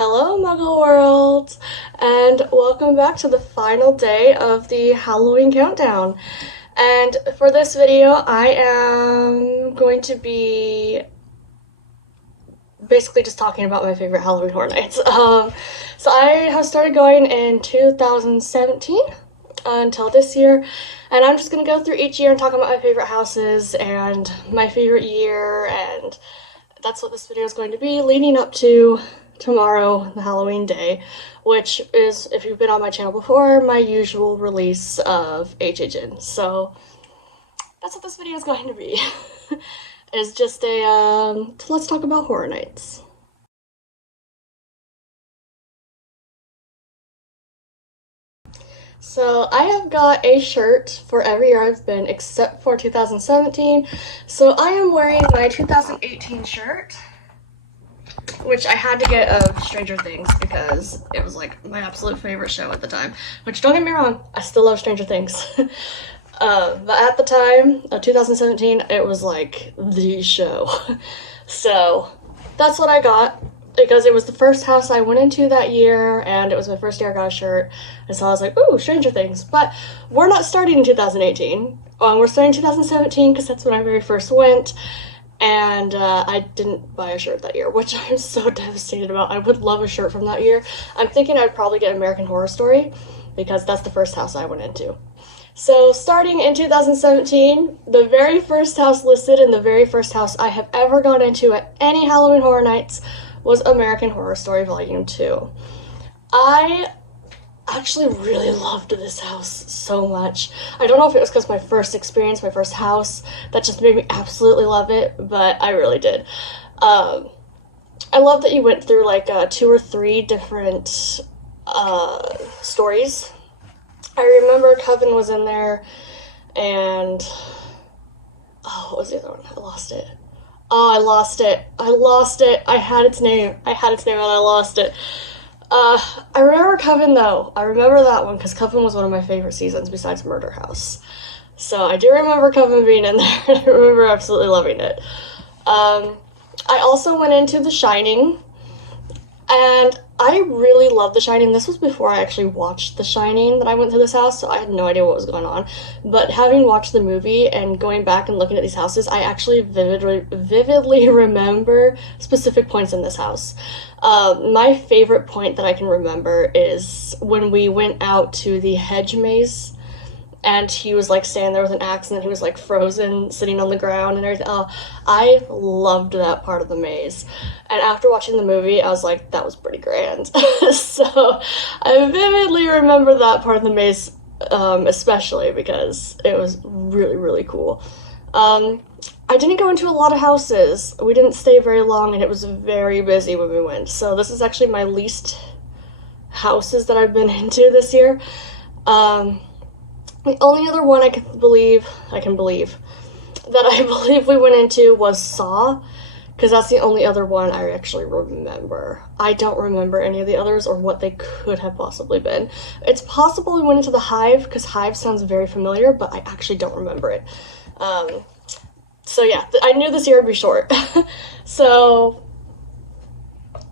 Hello, Muggle World, and welcome back to the final day of the Halloween countdown. And for this video, I am going to be basically just talking about my favorite Halloween Horror Nights. So I have started going in 2017 until this year, and I'm just going to go through each year and talk about my favorite houses and my favorite year, and that's what this video is going to be leading up to tomorrow, the Halloween day, which is, if you've been on my channel before, my usual release of HHN. So that's what this video is going to be. It's just a let's talk about horror nights. So I have got a shirt for every year I've been except for 2017. So I am wearing my 2018 shirt, which I had to get of Stranger Things because it was like my absolute favorite show at the time. Which, don't get me wrong, I still love Stranger Things. But at the time of 2017, it was like the show. So that's what I got because it was the first house I went into that year, and it was my first year I got a shirt. And so I was like, ooh, Stranger Things. But we're not starting in 2018. We're starting in 2017 because that's when I very first went. And I didn't buy a shirt that year, which I'm so devastated about. I would love a shirt from that year. I'm thinking I'd probably get American Horror Story because that's the first house I went into. So starting in 2017, the very first house listed and the very first house I have ever gone into at any Halloween Horror Nights was American Horror Story Volume 2. I actually really loved this house so much. I don't know if it was because my first experience, my first house, that just made me absolutely love it, but I really did. I love that you went through like 2 or 3 different stories. I remember Coven was in there, and what was the other one? I lost it. Oh, I lost it. I had its name and I lost it. I remember Coven though. I remember that one because Coven was one of my favorite seasons besides Murder House. So I do remember Coven being in there, and I remember absolutely loving it. I also went into The Shining, and I really love The Shining. This was before I actually watched The Shining that I went to this house, so I had no idea what was going on. But having watched the movie and going back and looking at these houses, I actually vividly remember specific points in this house. My favorite point that I can remember is when we went out to the hedge maze, and he was like standing there with an axe, and then he was like frozen, sitting on the ground and everything. Oh, I loved that part of the maze. And after watching the movie, I was like, that was pretty grand. So I vividly remember that part of the maze, especially because it was really, really cool. I didn't go into a lot of houses. We didn't stay very long, and it was very busy when we went. So this is actually my least houses that I've been into this year. The only other one I can believe we went into was Saw, because that's the only other one I actually remember. I don't remember any of the others or what they could have possibly been. It's possible we went into the Hive, because Hive sounds very familiar, but I actually don't remember it. So yeah, I knew this year would be short. So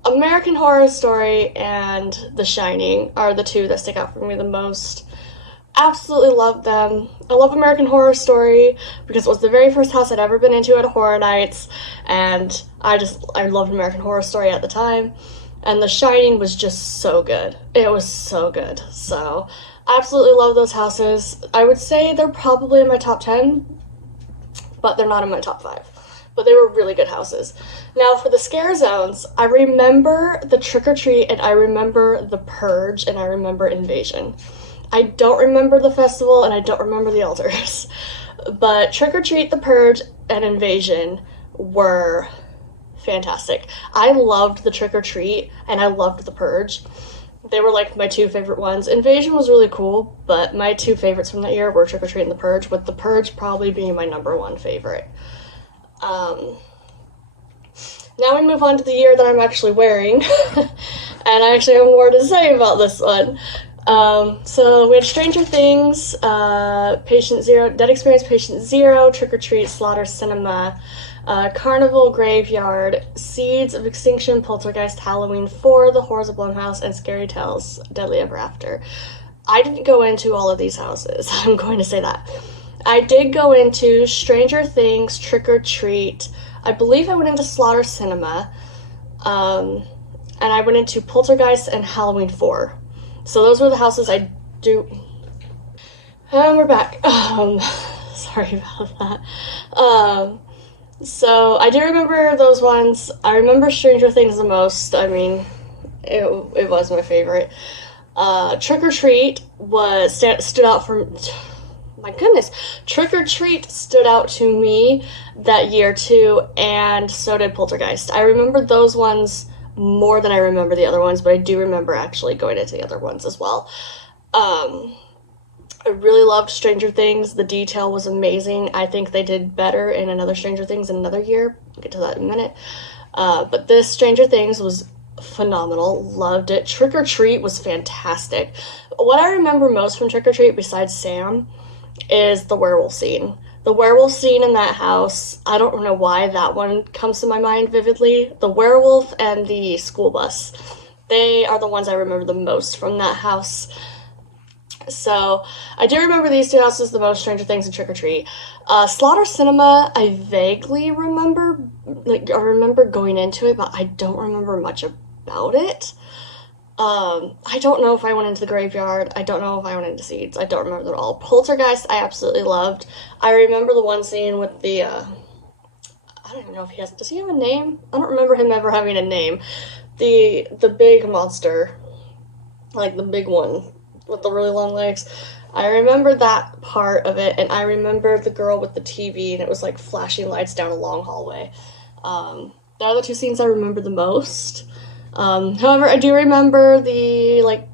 American Horror Story and The Shining are the two that stick out for me the most. Absolutely love them. I love American Horror Story because it was the very first house I'd ever been into at Horror Nights, and I loved American Horror Story at the time. And The Shining was just so good. It was so good. So absolutely love those houses. I would say they're probably in my top 10, but they're not in my top 5. But they were really good houses. Now for the scare zones, I remember the Trick or Treat, and I remember the Purge, and I remember Invasion. I don't remember the festival, and I don't remember the altars. But Trick or Treat, The Purge, and Invasion were fantastic. I loved the Trick or Treat, and I loved the Purge. They were like my 2 favorite ones. Invasion was really cool, but my 2 favorites from that year were Trick or Treat and The Purge, with The Purge probably being my #1 favorite. Now we move on to the year that I'm actually wearing, and I actually have more to say about this one. So we had Stranger Things, Patient Zero, Dead Experience, Patient Zero, Trick or Treat, Slaughter Cinema, Carnival, Graveyard, Seeds of Extinction, Poltergeist, Halloween 4, The Horrors of Blumhouse, and Scary Tales, Deadly Ever After. I didn't go into all of these houses. I'm going to say that. I did go into Stranger Things, Trick or Treat. I believe I went into Slaughter Cinema. And I went into Poltergeist and Halloween 4. So those were the houses I do. And we're back. Sorry about that. So I do remember those ones. I remember Stranger Things the most. I mean, it was my favorite. Trick or Treat stood out for. My goodness, Trick or Treat stood out to me that year too, and so did Poltergeist. I remember those ones more than I remember the other ones, but I do remember actually going into the other ones as well. I really loved Stranger Things. The detail was amazing. I think they did better in another Stranger Things in another year. I'll get to that in a minute. But this Stranger Things was phenomenal. Loved it. Trick or Treat was fantastic. What I remember most from Trick or Treat, besides Sam, is the werewolf scene. The werewolf scene in that house, I don't know why that one comes to my mind vividly. The werewolf and the school bus. They are the ones I remember the most from that house. So, I do remember these two houses the most, Stranger Things and Trick or Treat. Slaughter Cinema, I vaguely remember, I remember going into it, but I don't remember much about it. I don't know if I went into the Graveyard. I don't know if I went into Seeds. I don't remember at all. Poltergeist, I absolutely loved. I remember the one scene with the, I don't even know if does he have a name? I don't remember him ever having a name. The big monster, like the big one with the really long legs. I remember that part of it, and I remember the girl with the TV, and it was like flashing lights down a long hallway. They are the two scenes I remember the most. However, I do remember the,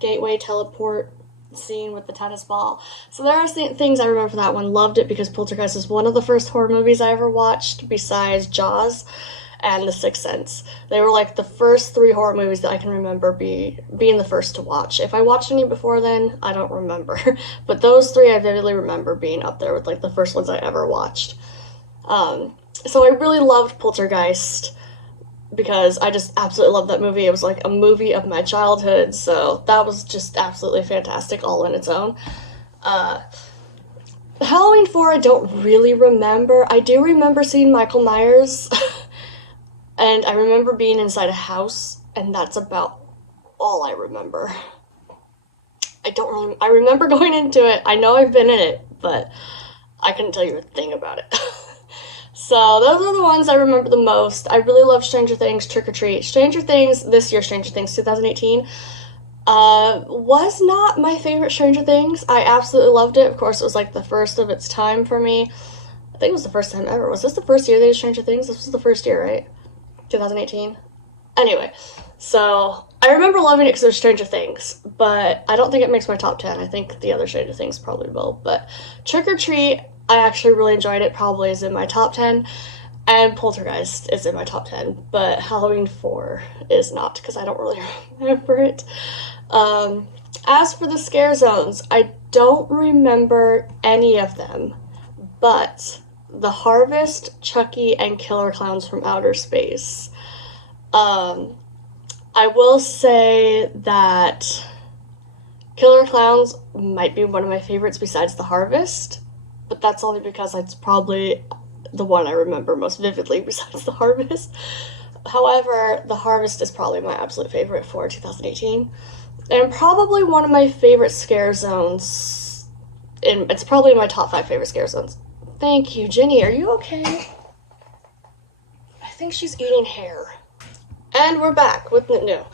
gateway teleport scene with the tennis ball. So there are things I remember from that one. Loved it because Poltergeist is one of the first horror movies I ever watched, besides Jaws and The Sixth Sense. They were, the first 3 horror movies that I can remember being the first to watch. If I watched any before then, I don't remember. But those 3 I vividly remember being up there with, the first ones I ever watched. So I really loved Poltergeist, because I just absolutely loved that movie. It was like a movie of my childhood, so that was just absolutely fantastic all on its own. Halloween 4 I don't really remember. I do remember seeing Michael Myers, and I remember being inside a house, and that's about all I remember. I remember going into it. I know I've been in it, but I couldn't tell you a thing about it. So those are the ones I remember the most. I really love Stranger Things, Trick or Treat. Stranger Things, this year Stranger Things 2018, was not my favorite Stranger Things. I absolutely loved it. Of course, it was the first of its time for me. I think it was the first time ever. Was this the first year they did Stranger Things? This was the first year, right? 2018? Anyway, so I remember loving it because there's Stranger Things, but I don't think it makes my top 10. I think the other Stranger Things probably will. But Trick or Treat, I actually really enjoyed it, probably is in my top 10, and Poltergeist is in my top 10, but Halloween 4 is not, because I don't really remember it. As for the scare zones, I don't remember any of them, but The Harvest, Chucky, and Killer Clowns from Outer Space. I will say that Killer Clowns might be one of my favorites besides The Harvest, but that's only because it's probably the one I remember most vividly besides The Harvest. However, The Harvest is probably my absolute favorite for 2018, and probably one of my favorite scare zones. It's probably my top 5 favorite scare zones. Thank you, Jenny. Are you okay? I think she's eating hair. And we're back with no.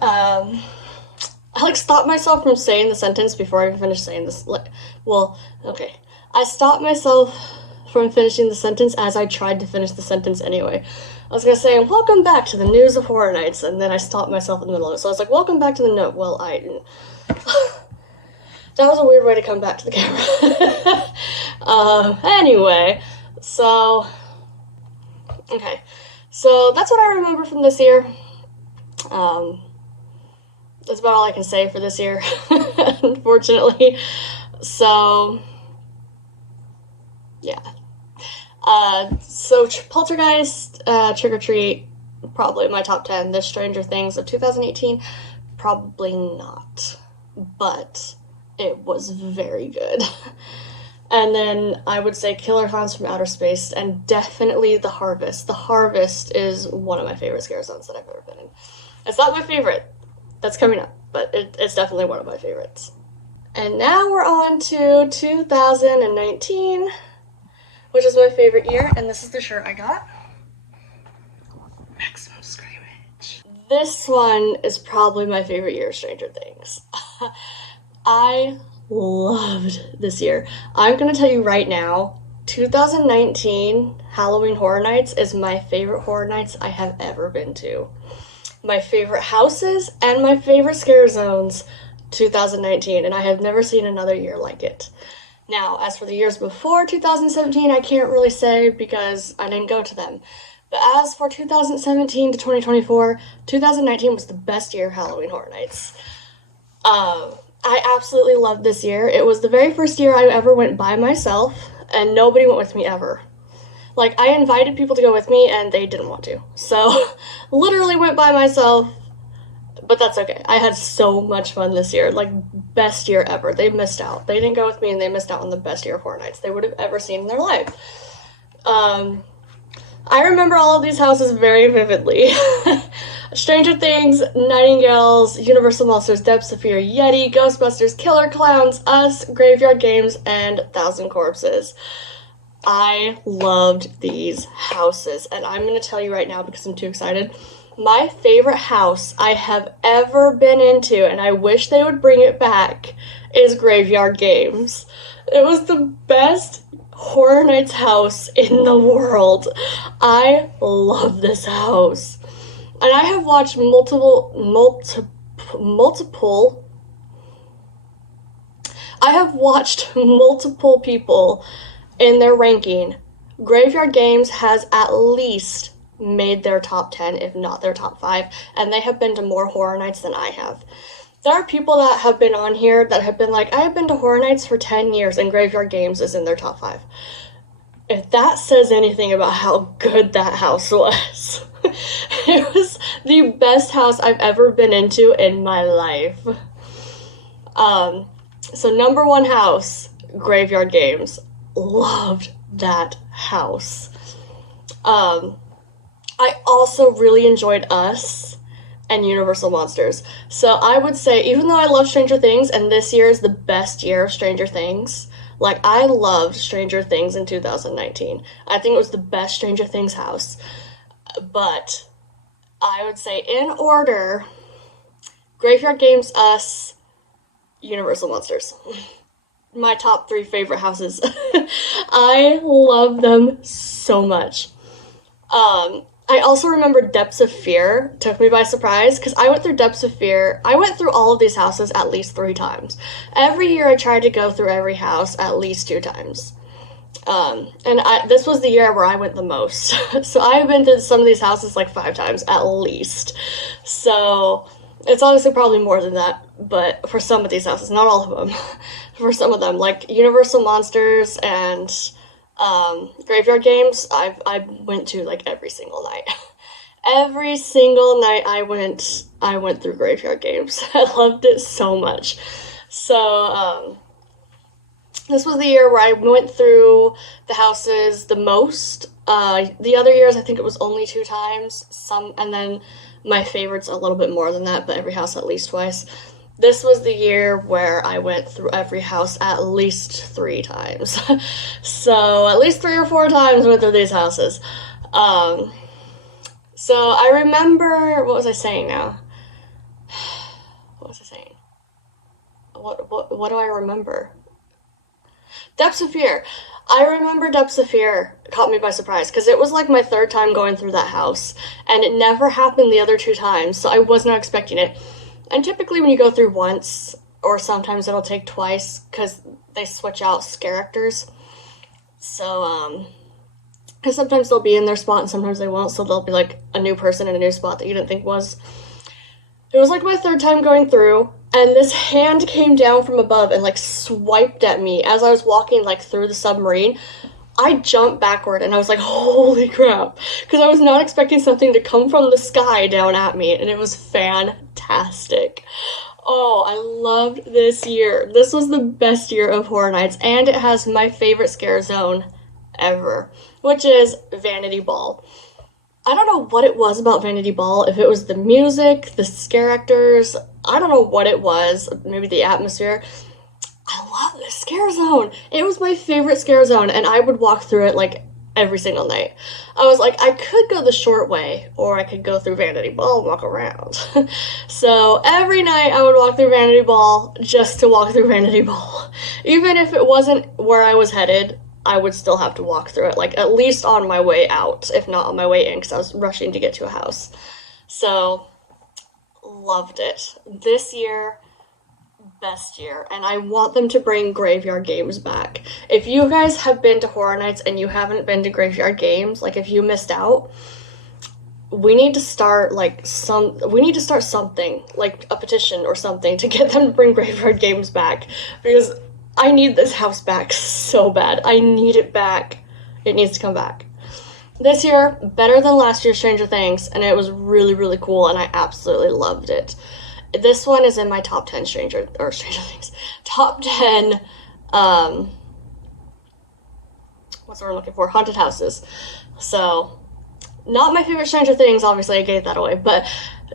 I stopped myself from saying the sentence before I even finished saying this. Okay. I stopped myself from finishing the sentence as I tried to finish the sentence anyway. I was gonna say, welcome back to the news of Horror Nights, and then I stopped myself in the middle of it. So I was like, welcome back to the note. Well, that was a weird way to come back to the camera. Anyway, so, okay. So that's what I remember from this year. That's about all I can say for this year, unfortunately. So, yeah. So Poltergeist, Trick or Treat, probably my top 10. The Stranger Things of 2018, probably not. But it was very good. And then I would say Killer Clowns from Outer Space, and definitely The Harvest. The Harvest is one of my favorite scare zones that I've ever been in. It's not my favorite. That's coming up, but it's definitely one of my favorites. And now we're on to 2019, which is my favorite year, and this is the shirt I got. Maximum Screamage. This one is probably my favorite year of Stranger Things. I loved this year. I'm gonna tell you right now, 2019 Halloween Horror Nights is my favorite horror nights I have ever been to. My favorite houses and my favorite scare zones, 2019, and I have never seen another year like it. Now, as for the years before 2017, I can't really say because I didn't go to them. But as for 2017 to 2024, 2019 was the best year of Halloween Horror Nights. I absolutely loved this year. It was the very first year I ever went by myself, and nobody went with me ever. Like, I invited people to go with me, and they didn't want to. So, literally went by myself, but that's okay. I had so much fun this year. Like, best year ever. They missed out. They didn't go with me, and they missed out on the best year of Horror Nights they would have ever seen in their life. I remember all of these houses very vividly. Stranger Things, Nightingales, Universal Monsters, Depths of Fear, Yeti, Ghostbusters, Killer Clowns, Us, Graveyard Games, and Thousand Corpses. I loved these houses, and I'm going to tell you right now because I'm too excited. My favorite house I have ever been into, and I wish they would bring it back, is Graveyard Games. It was the best Horror Nights house in the world. I love this house. And I have watched multiple people in their ranking. Graveyard Games has at least made their top 10, if not their top 5, and they have been to more Horror Nights than I have. There are people that have been on here that have been like, I have been to Horror Nights for 10 years, and Graveyard Games is in their top 5. If that says anything about how good that house was. It was the best house I've ever been into in my life. So number 1 house, Graveyard Games. Loved that house. I also really enjoyed Us and Universal Monsters. So I would say, even though I love Stranger Things, and this year is the best year of Stranger Things, like, I loved Stranger Things in 2019. I think it was the best Stranger Things house. But I would say, in order, Graveyard Games, Us, Universal Monsters. My top 3 favorite houses. I love them so much. I also remember Depths of Fear took me by surprise, because I went through Depths of Fear. I went through all of these houses at least 3 times. Every year I tried to go through every house at least 2 times. This was the year where I went the most. So I've been to some of these houses like 5 times at least. So it's obviously probably more than that, but for some of these houses, not all of them. For some of them, like Universal Monsters and Graveyard Games, I went to like every single night. Every single night I went through Graveyard Games. I loved it so much. So this was the year where I went through the houses the most. The other years I think it was only 2 times. And then my favorites a little bit more than that, but every house at least twice. This was the year where I went through every house at least 3 times. So at least 3 or 4 times I went through these houses. So I remember, what was I saying now? What was I saying? What do I remember? Depths of Fear. I remember Depths of Fear caught me by surprise, because it was like my 3rd time going through that house, and it never happened the other 2 times, so I was not expecting it. And typically when you go through once, or sometimes it'll take twice, because they switch out characters. So, because sometimes they'll be in their spot and sometimes they won't, so they'll be like a new person in a new spot that you didn't think was. It was like my 3rd time going through, and this hand came down from above and like swiped at me as I was walking like through the submarine. I jumped backward and I was like, holy crap, because I was not expecting something to come from the sky down at me, and it was fantastic. Oh, I loved this year. This was the best year of Horror Nights, and it has my favorite scare zone ever, which is Vanity Ball. I don't know what it was about Vanity Ball, if it was the music, the scare actors, I don't know what it was, maybe the atmosphere. I love this scare zone. It was my favorite scare zone, and I would walk through it like every single night. I was like, I could go the short way, or I could go through Vanity Ball and walk around. So every night I would walk through Vanity Ball just to walk through Vanity Ball. Even if it wasn't where I was headed, I would still have to walk through it, like at least on my way out, if not on my way in, because I was rushing to get to a house. So, loved it. This year, best year, and I want them to bring Graveyard Games back. If you guys have been to Horror Nights and you haven't been to Graveyard Games, like if you missed out, we need to start something, like a petition or something to get them to bring Graveyard Games back, because I need this house back so bad. I need it back. It needs to come back. This year, better than last year's Stranger Things, and it was really, really cool, and I absolutely loved it. This one is in my top 10 Stranger Things. Top 10, what's the word I'm looking for? Haunted houses. So, not my favorite Stranger Things, obviously I gave that away, but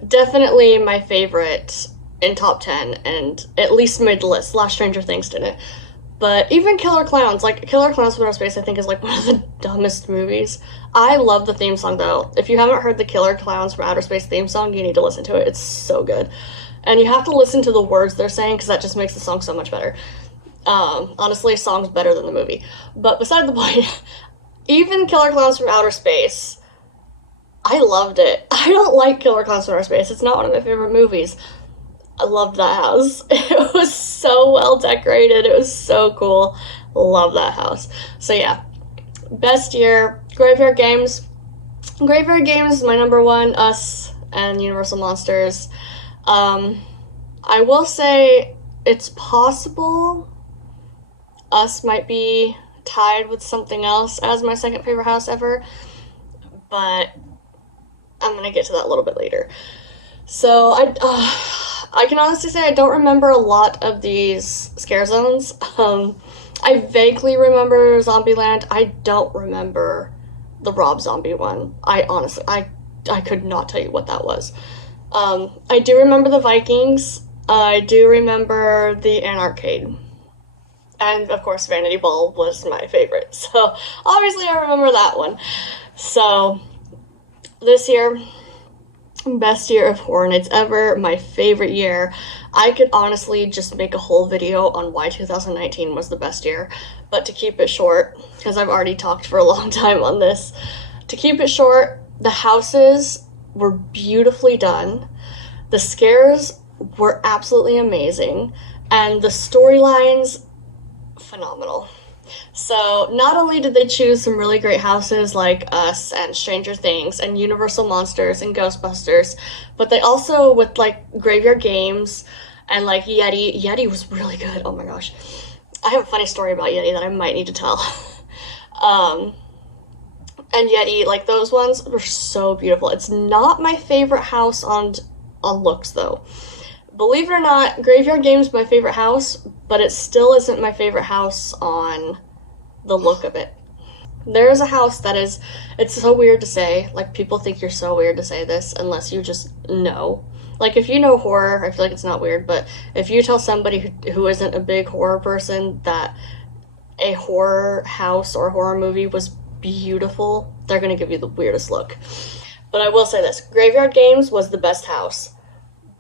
definitely my favorite in top 10, and at least made the list. Last Stranger Things didn't. But even Killer Clowns, like Killer Clowns from Outer Space, I think is like one of the dumbest movies. I love the theme song though. If you haven't heard the Killer Clowns from Outer Space theme song, you need to listen to it. It's so good. And you have to listen to the words they're saying, because that just makes the song so much better. Honestly, song's better than the movie. But beside the point, even Killer Clowns from Outer Space, I loved it. I don't like Killer Clowns from Outer Space. It's not one of my favorite movies. I loved that house. It was so well decorated. It was so cool. Love that house. So yeah, best year, Graveyard Games. Graveyard Games is my number one, Us and Universal Monsters. I will say it's possible Us might be tied with something else as my second favorite house ever, but I'm gonna get to that a little bit later. So I can honestly say I don't remember a lot of these scare zones. I vaguely remember Zombieland. I don't remember the Rob Zombie one. I honestly, I could not tell you what that was. I do remember the Vikings. I do remember the Anarcade. And of course Vanity Ball was my favorite. So obviously I remember that one. So this year, best year of Horror Nights ever, my favorite year. I could honestly just make a whole video on why 2019 was the best year, but to keep it short, because I've already talked for a long time on this, to keep it short, the houses were beautifully done, the scares were absolutely amazing, and the storylines, phenomenal. So not only did they choose some really great houses like Us and Stranger Things and Universal Monsters and Ghostbusters, but they also, with like Graveyard Games and like Yeti was really good. Oh my gosh. I have a funny story about Yeti that I might need to tell. And Yeti, like those ones were so beautiful. It's not my favorite house on looks though. Believe it or not, Graveyard Games is my favorite house, but it still isn't my favorite house on the look of it. There is a house that is, it's so weird to say, like people think you're so weird to say this unless you just know. Like if you know horror, I feel like it's not weird, but if you tell somebody who isn't a big horror person that a horror house or a horror movie was beautiful, they're gonna give you the weirdest look. But I will say this, Graveyard Games was the best house,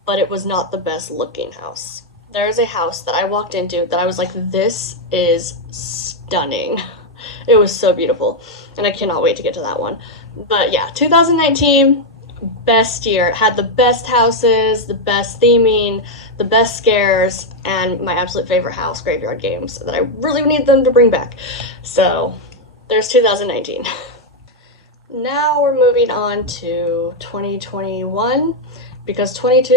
but it was not the best looking house. There is a house that I walked into that I was like, this is stunning. It was so beautiful, and I cannot wait to get to that one. But yeah, 2019, best year. It had the best houses, the best theming, the best scares, and my absolute favorite house, Graveyard Games, that I really need them to bring back. So there's 2019. Now we're moving on to 2021, because 20,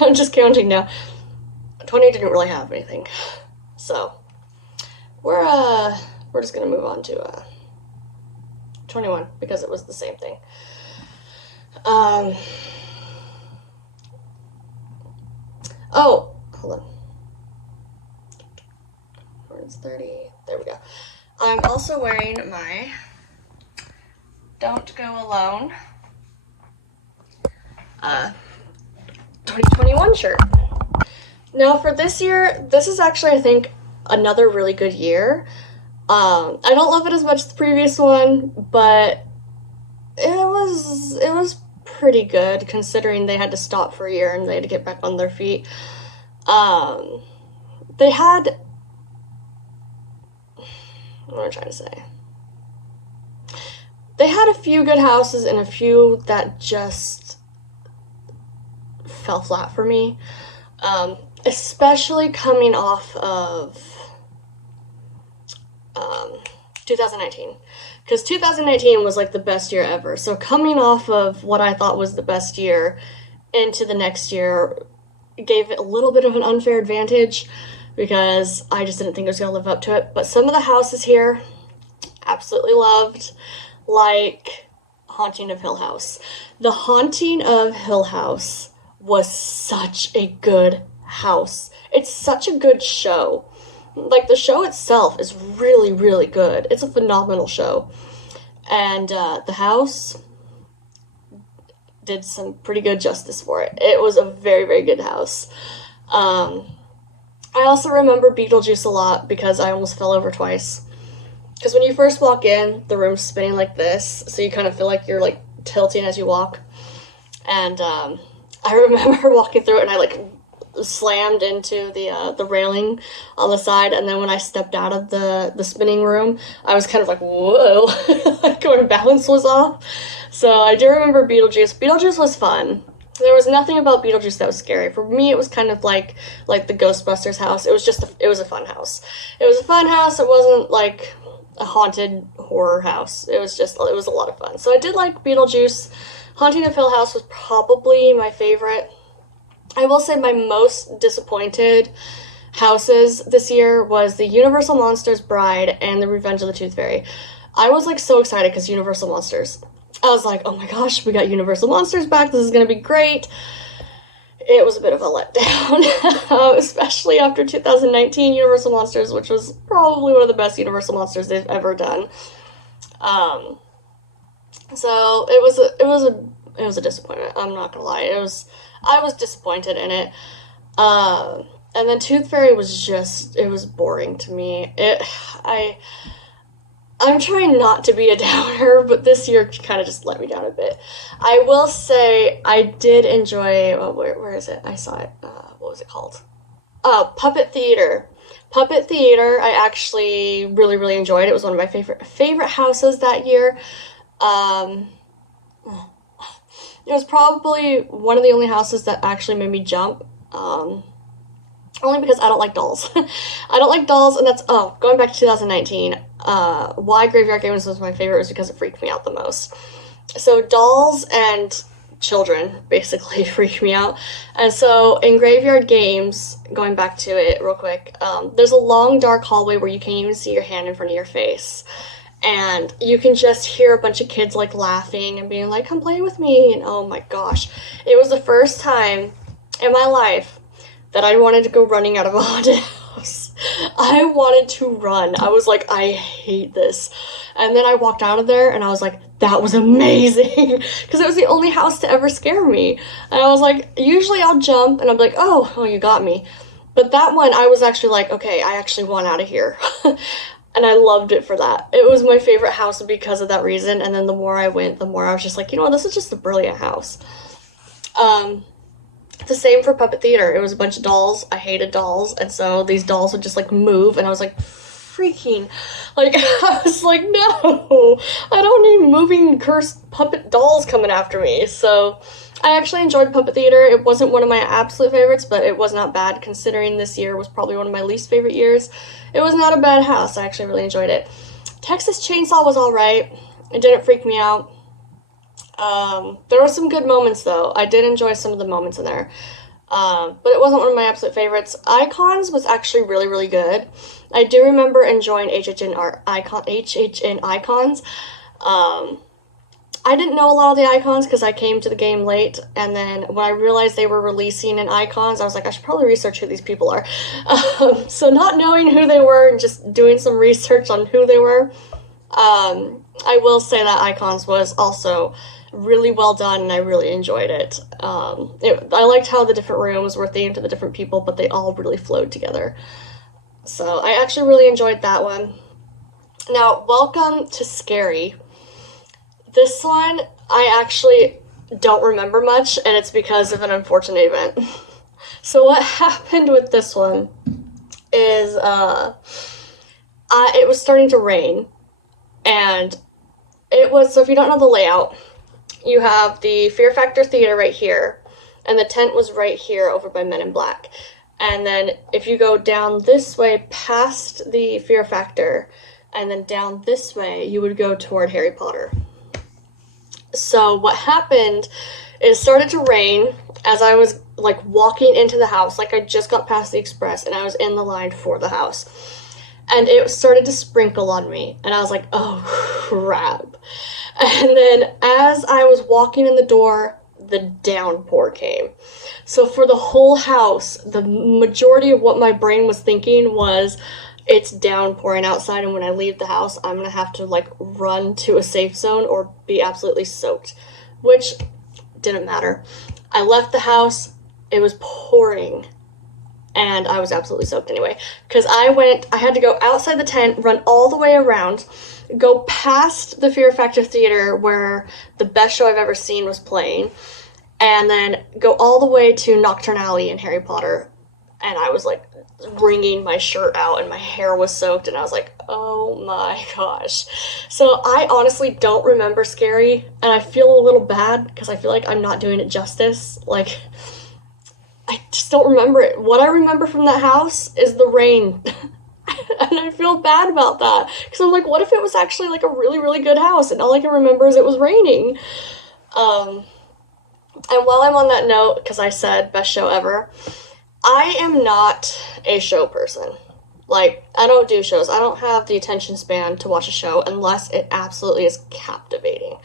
I'm just counting now, 20 didn't really have anything. So we're just gonna move on to 21 because it was the same thing. Oh, hold on. It's 30. There we go. I'm also wearing my Don't Go Alone 2021 shirt. Now for this year, this is actually, I think, another really good year. I don't love it as much as the previous one, but it was pretty good considering they had to stop for a year and they had to get back on their feet. They had, what am I trying to say? They had a few good houses and a few that just fell flat for me. Especially coming off of 2019, because 2019 was like the best year ever. So coming off of what I thought was the best year into the next year gave it a little bit of an unfair advantage because I just didn't think it was going to live up to it. But some of the houses here, absolutely loved, like Haunting of Hill House. The Haunting of Hill House was such a good house. It's such a good show. Like, the show itself is really, really good. It's a phenomenal show. And the house did some pretty good justice for it. It was a very, very good house. I also remember Beetlejuice a lot because I almost fell over twice. Because when you first walk in, the room's spinning like this, so you kind of feel like you're, like, tilting as you walk. And I remember walking through it, and I, like, slammed into the railing on the side, and then when I stepped out of the spinning room, I was kind of like, whoa, like my balance was off. So I do remember Beetlejuice. Beetlejuice was fun. There was nothing about Beetlejuice that was scary. For me, it was kind of like the Ghostbusters house. It was just it was a fun house. It was a fun house. It wasn't like a haunted horror house. It was a lot of fun. So I did like Beetlejuice. Haunting of Hill House was probably my favorite. I will say my most disappointed houses this year was the Universal Monsters Bride and the Revenge of the Tooth Fairy. I was like so excited because Universal Monsters. I was like, oh my gosh, we got Universal Monsters back. This is going to be great. It was a bit of a letdown, especially after 2019 Universal Monsters, which was probably one of the best Universal Monsters they've ever done. So it was a disappointment. I'm not gonna lie. I was disappointed in it. And then Tooth Fairy was it was boring to me. I'm trying not to be a downer, but this year kind of just let me down a bit. I will say I did enjoy, where is it? I saw it. What was it called? Puppet Theater. Puppet Theater, I actually really, really enjoyed. It was one of my favorite houses that year. It was probably one of the only houses that actually made me jump. Only because I don't like dolls. I don't like dolls, and that's, going back to 2019, why Graveyard Games was my favorite was because it freaked me out the most. So dolls and children basically freak me out. And so in Graveyard Games, going back to it real quick, there's a long dark hallway where you can't even see your hand in front of your face. And you can just hear a bunch of kids like laughing and being like, come play with me. And oh my gosh, it was the first time in my life that I wanted to go running out of a haunted house. I wanted to run. I was like, I hate this. And then I walked out of there and I was like, that was amazing. Because it was the only house to ever scare me. And I was like, usually I'll jump and I'm like, oh, you got me. But that one, I was actually like, okay, I actually want out of here. And I loved it for that. It was my favorite house because of that reason. And then the more I went, the more I was just like, you know what, this is just a brilliant house. The same for Puppet Theater. It was a bunch of dolls. I hated dolls. And so these dolls would just like move. And I was like, freaking, like, I was like, no, I don't need moving cursed puppet dolls coming after me. So I actually enjoyed Puppet Theater. It wasn't one of my absolute favorites, but it was not bad considering this year was probably one of my least favorite years. It was not a bad house. I actually really enjoyed it. Texas Chainsaw was alright. It didn't freak me out. There were some good moments though. I did enjoy some of the moments in there. But it wasn't one of my absolute favorites. Icons was actually really, really good. I do remember enjoying HHN Icons. I didn't know a lot of the icons because I came to the game late, and then when I realized they were releasing in icons, I was like, I should probably research who these people are. So not knowing who they were and just doing some research on who they were, I will say that icons was also really well done, and I really enjoyed it. I liked how the different rooms were themed to the different people, but they all really flowed together. So I actually really enjoyed that one. Now, welcome to Scary. This one, I actually don't remember much, and it's because of an unfortunate event. So what happened with this one is it was starting to rain, and it was, so if you don't know the layout, you have the Fear Factor Theater right here, and the tent was right here over by Men in Black. And then if you go down this way past the Fear Factor, and then down this way, you would go toward Harry Potter. So what happened is it started to rain as I was like walking into the house, like I just got past the express and I was in the line for the house. And it started to sprinkle on me, and I was like, oh crap. And then as I was walking in the door, the downpour came. So for the whole house, the majority of what my brain was thinking was, it's downpouring outside, and when I leave the house, I'm gonna have to like run to a safe zone or be absolutely soaked, which didn't matter. I left the house, it was pouring, and I was absolutely soaked anyway, because I had to go outside the tent, run all the way around, go past the Fear Factor Theater where the best show I've ever seen was playing, and then go all the way to Nocturne Alley in Harry Potter. And I was like wringing my shirt out and my hair was soaked, and I was like, oh my gosh. So I honestly don't remember Scary, and I feel a little bad because I feel like I'm not doing it justice. Like, I just don't remember it. What I remember from that house is the rain. And I feel bad about that because I'm like, what if it was actually like a really, really good house and all I can remember is it was raining? And while I'm on that note, because I said best show ever, I am not a show person. Like, I don't do shows. I don't have the attention span to watch a show unless it absolutely is captivating.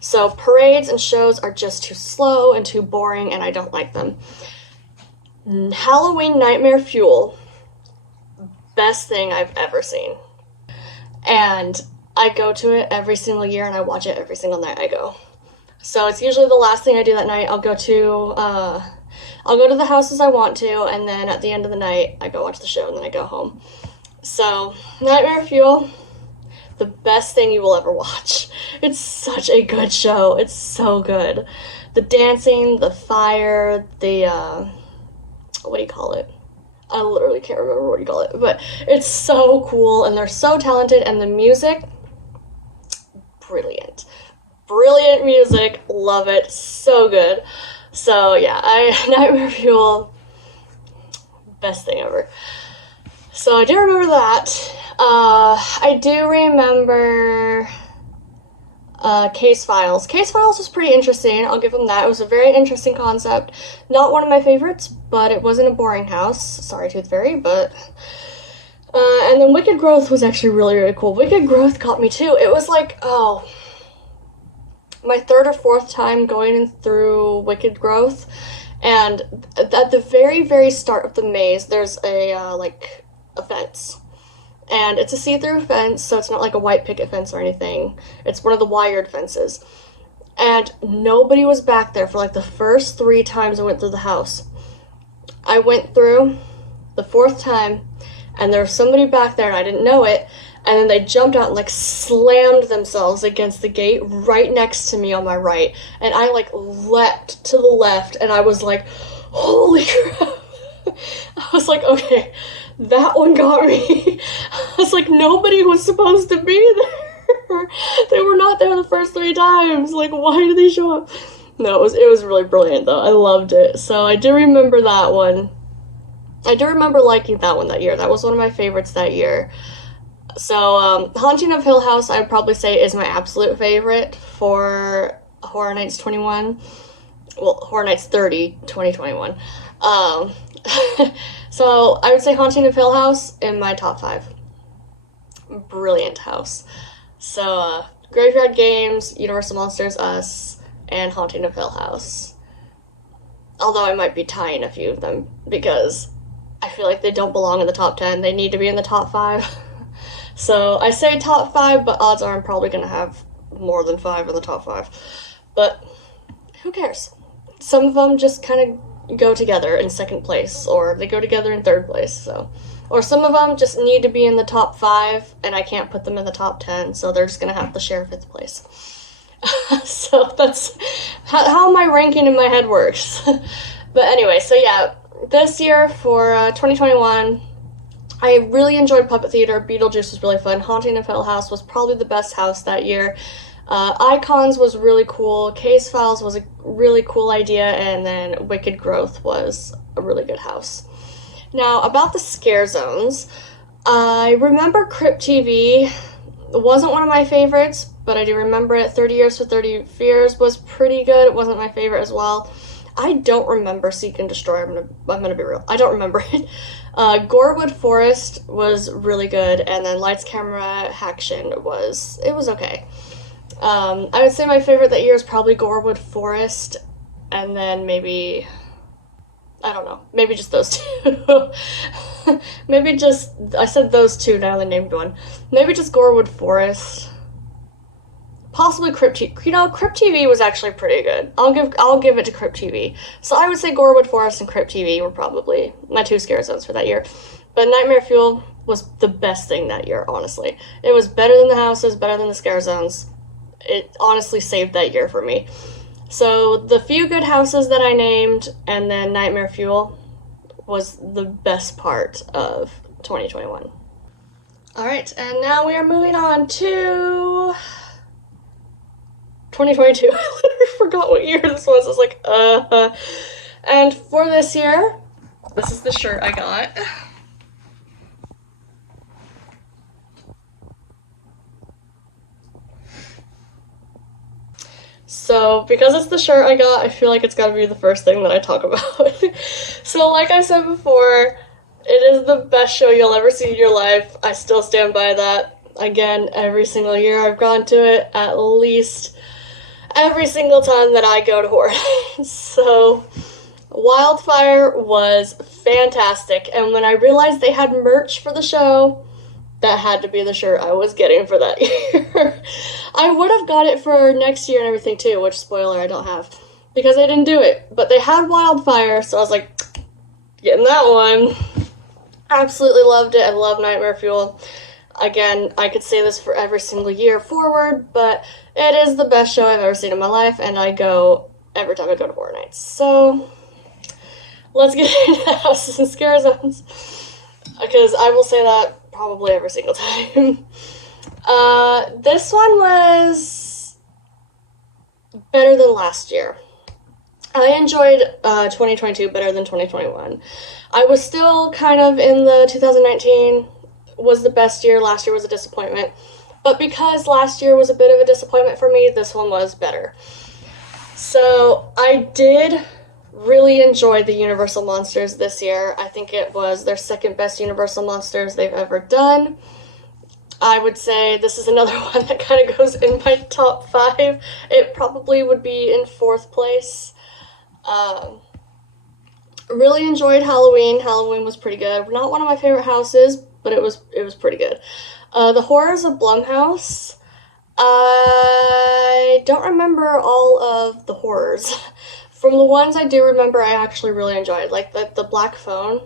So parades and shows are just too slow and too boring, and I don't like them. Halloween Nightmare Fuel, best thing I've ever seen. And I go to it every single year, and I watch it every single night I go. So it's usually the last thing I do that night. I'll go to the houses I want to, and then at the end of the night, I go watch the show, and then I go home. So, Nightmare Fuel, the best thing you will ever watch. It's such a good show. It's so good. The dancing, the fire, the, what do you call it? I literally can't remember what you call it, but it's so cool, and they're so talented, and the music, brilliant. Brilliant music, love it, so good. So yeah, Nightmare Fuel, best thing ever. So I do remember that. I do remember Case Files. Case Files was pretty interesting, I'll give them that. It was a very interesting concept. Not one of my favorites, but it wasn't a boring house. Sorry, Tooth Fairy, but... and then Wicked Growth was actually really, really cool. Wicked Growth got me too. It was like, my third or fourth time going through Wicked Growth, and at the very, very start of the maze, there's a fence. And it's a see-through fence, so it's not like a white picket fence or anything. It's one of the wired fences. And nobody was back there for like the first 3 times I went through the house. I went through the 4th time, and there was somebody back there, and I didn't know it, and then they jumped out and like slammed themselves against the gate right next to me on my right, and I like leapt to the left, and I was like, holy crap. I was like, okay, that one got me. I was like, nobody was supposed to be there. They were not there the first 3 times. Like, why did they show up? No, it was really brilliant though. I loved it. So I do remember that one. I do remember liking that one that year. That was one of my favorites that year. So, Haunting of Hill House, I'd probably say is my absolute favorite for Horror Nights 21. well, Horror Nights 30, 2021. So I would say Haunting of Hill House in my top 5. Brilliant house. So, Graveyard Games, Universal Monsters, Us, and Haunting of Hill House. Although I might be tying a few of them because I feel like they don't belong in the top 10. They need to be in the top 5. So I say top 5, but odds are I'm probably going to have more than 5 in the top 5. But who cares? Some of them just kind of go together in second place, or they go together in third place. So, or some of them just need to be in the top 5, and I can't put them in the top 10, so they're just going to have to share 5th place. So that's how my ranking in my head works. But anyway, so yeah, this year for 2021, I really enjoyed Puppet Theater. Beetlejuice was really fun. Haunting of Hill House was probably the best house that year. Icons was really cool. Case Files was a really cool idea, and then Wicked Growth was a really good house. Now, about the scare zones, I remember Crypt TV wasn't one of my favorites, but I do remember it. 30 Years for 30 Fears was pretty good. It wasn't my favorite as well. I don't remember Seek and Destroy. I'm gonna be real. I don't remember it. Gorewood Forest was really good, and then Lights, Camera, Action was okay. I would say my favorite that year is probably Gorewood Forest, and then maybe, I don't know, maybe just those two. Maybe just, I said those two, now I named one. Maybe just Gorewood Forest. Possibly Crypt TV. You know, Crypt TV was actually pretty good. I'll give it to Crypt TV. So I would say Gorewood Forest and Crypt TV were probably my 2 scare zones for that year. But Nightmare Fuel was the best thing that year, honestly. It was better than the houses, better than the scare zones. It honestly saved that year for me. So the few good houses that I named, and then Nightmare Fuel, was the best part of 2021. Alright, and now we are moving on to 2022. I literally forgot what year this was. I was like, And for this year, this is the shirt I got. So, because it's the shirt I got, I feel like it's gotta be the first thing that I talk about. So, like I said before, it is the best show you'll ever see in your life. I still stand by that. Again, every single year I've gone to it, at least every single time that I go to Horror Nights. So, Wildfire was fantastic, and when I realized they had merch for the show, that had to be the shirt I was getting for that year. I would have got it for next year and everything too, which, spoiler, I don't have, because I didn't do it. But they had Wildfire, so I was like, getting that one. Absolutely loved it. I love Nightmare Fuel. Again, I could say this for every single year forward, but it is the best show I've ever seen in my life, and I go every time I go to Horror Nights. So, let's get into houses and scare zones, because I will say that probably every single time. This one was better than last year. I enjoyed 2022 better than 2021. I was still kind of in the 2019 was the best year, last year was a disappointment. But because last year was a bit of a disappointment for me, this one was better. So I did really enjoy the Universal Monsters this year. I think it was their second best Universal Monsters they've ever done. I would say this is another one that kind of goes in my top 5. It probably would be in 4th place. Really enjoyed Halloween. Halloween was pretty good. Not one of my favorite houses, but it was pretty good. The Horrors of Blumhouse. I don't remember all of the horrors. From the ones I do remember, I actually really enjoyed. Like the black phone.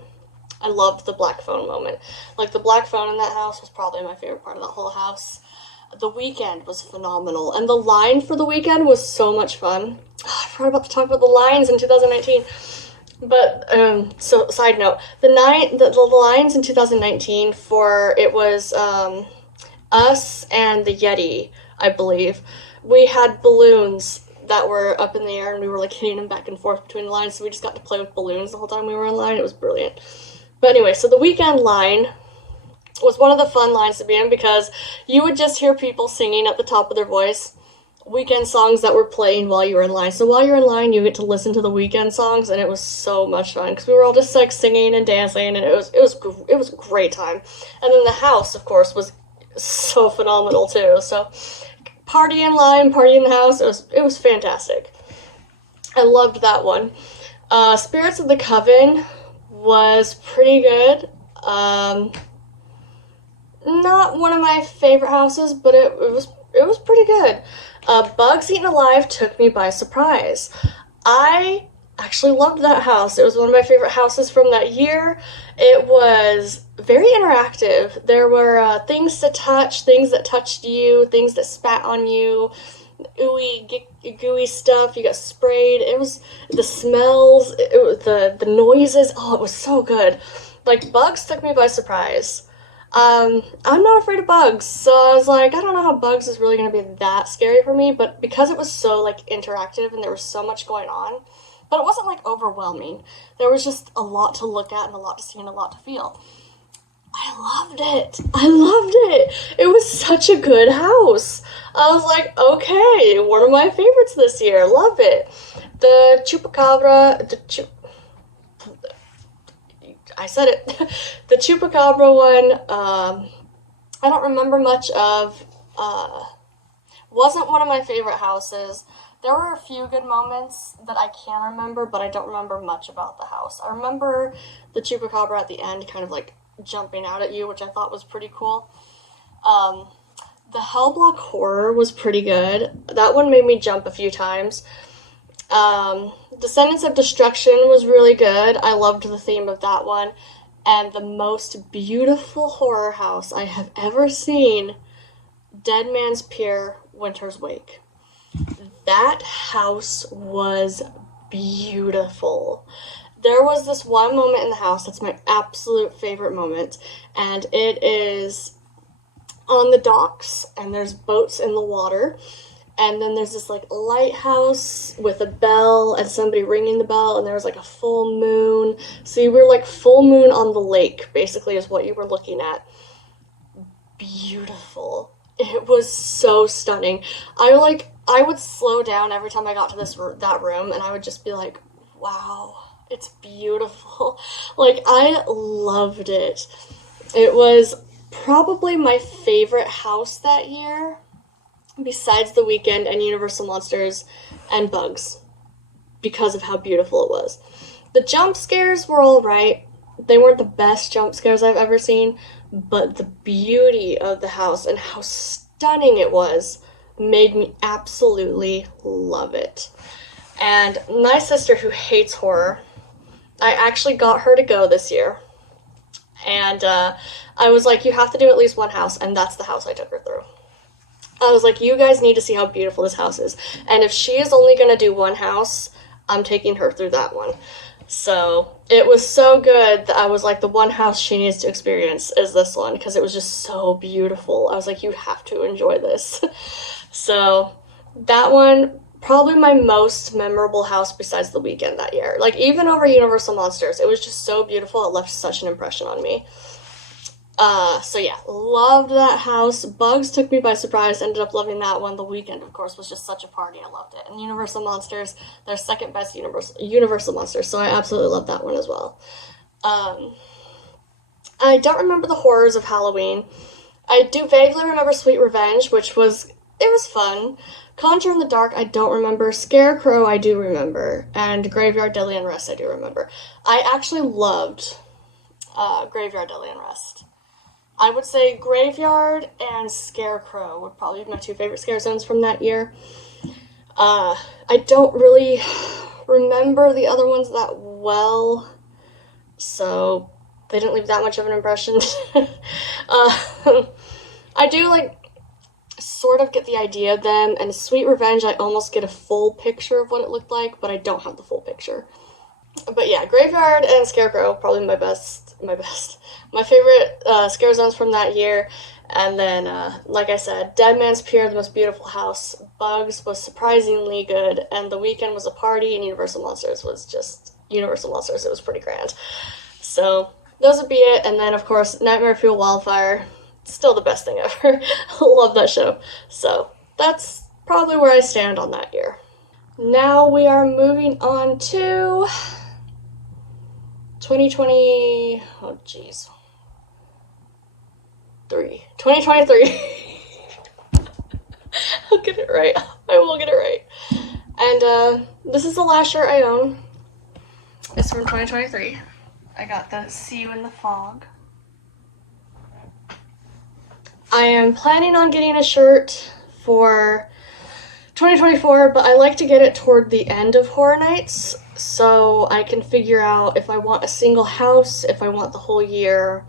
I loved the black phone moment. Like, the black phone in that house was probably my favorite part of that whole house. The Weekend was phenomenal. And the line for The Weekend was so much fun. Oh, I forgot about to talk about the lines in 2019. But, so, side note. The lines in 2019 for, it was, Us and the Yeti, I believe. We had balloons that were up in the air, and we were, like, hitting them back and forth between the lines, so we just got to play with balloons the whole time we were in line. It was brilliant. But anyway, so the Weekend line was one of the fun lines to be in, because you would just hear people singing at the top of their voice, Weekend songs that were playing while you were in line. So while you're in line, you get to listen to the weekend songs, and it was so much fun because we were all just like singing and dancing, and it was a great time. And then the house, of course, was so phenomenal too. So party in line, party in the house. It was fantastic. I loved that one. Spirits of the Coven was pretty good. Not one of my favorite houses, but it was pretty good. Bugs Eaten Alive took me by surprise. I actually loved that house. It was one of my favorite houses from that year. It was very interactive. There were things to touch, things that touched you, things that spat on you, ooey gooey stuff. You got sprayed. It was the smells, it was the noises. Oh, it was so good. Like, bugs took me by surprise. I'm not afraid of bugs, so I was like, I don't know how bugs is really going to be that scary for me, but because it was so, like, interactive and there was so much going on, but it wasn't, like, overwhelming. There was just a lot to look at and a lot to see and a lot to feel. I loved it. I loved it. It was such a good house. I was like, okay, one of my favorites this year. Love it. The Chupacabra, I said it. The Chupacabra one, I don't remember much of. Wasn't one of my favorite houses. There were a few good moments that I can remember, but I don't remember much about the house. I remember the Chupacabra at the end kind of like jumping out at you, which I thought was pretty cool. The Hellblock Horror was pretty good. That one made me jump a few times. Descendants of Destruction was really good. I loved the theme of that one. And the most beautiful horror house I have ever seen, Dead Man's Pier, Winter's Wake. That house was beautiful. There was this one moment in the house that's my absolute favorite moment, and it is on the docks, and there's boats in the water. And then there's this, like, lighthouse with a bell and somebody ringing the bell, and there was, like, a full moon. So you were, like, full moon on the lake, basically, is what you were looking at. Beautiful. It was so stunning. I would slow down every time I got to that room, and I would just be like, wow, it's beautiful. Like, I loved it. It was probably my favorite house that year, besides The Weeknd and Universal Monsters and Bugs, because of how beautiful it was. The jump scares were alright. They weren't the best jump scares I've ever seen, but the beauty of the house and how stunning it was made me absolutely love it. And my sister, who hates horror, I actually got her to go this year. And I was like, you have to do at least one house, and that's the house I took her through. I was like, you guys need to see how beautiful this house is. And if she is only going to do one house, I'm taking her through that one. So it was so good that I was like, the one house she needs to experience is this one, because it was just so beautiful. I was like, you have to enjoy this. So that one, probably my most memorable house besides The Weeknd that year. Like, even over Universal Monsters, it was just so beautiful. It left such an impression on me. So yeah, loved that house. Bugs took me by surprise, ended up loving that one. The Weeknd, of course, was just such a party. I loved it. And Universal Monsters, their second best Universal Monsters, so I absolutely loved that one as well. I don't remember the horrors of Halloween. I do vaguely remember Sweet Revenge, it was fun. Conjure in the Dark, I don't remember. Scarecrow, I do remember. And Graveyard, Deadly Unrest, I do remember. I actually loved Graveyard, Deadly Unrest. I would say Graveyard and Scarecrow would probably be my two favorite scare zones from that year. I don't really remember the other ones that well, so they didn't leave that much of an impression. I do, like, sort of get the idea of them, and Sweet Revenge, I almost get a full picture of what it looked like, but I don't have the full picture. But yeah, Graveyard and Scarecrow, probably my favorite scare zones from that year. And then, like I said, Dead Man's Pier, the most beautiful house. Bugs was surprisingly good, and The Weeknd was a party, and Universal Monsters was just Universal Monsters. It was pretty grand. So those would be it. And then, of course, Nightmare Fuel Wildfire, still the best thing ever. Love that show. So that's probably where I stand on that year. Now we are moving on to 2020, oh geez, 2023. I'll get it right. I will get it right. And this is the last shirt I own. It's from 2023. I got the See You in the Fog. I am planning on getting a shirt for 2024, but I like to get it toward the end of Horror Nights so I can figure out if I want a single house, if I want the whole year,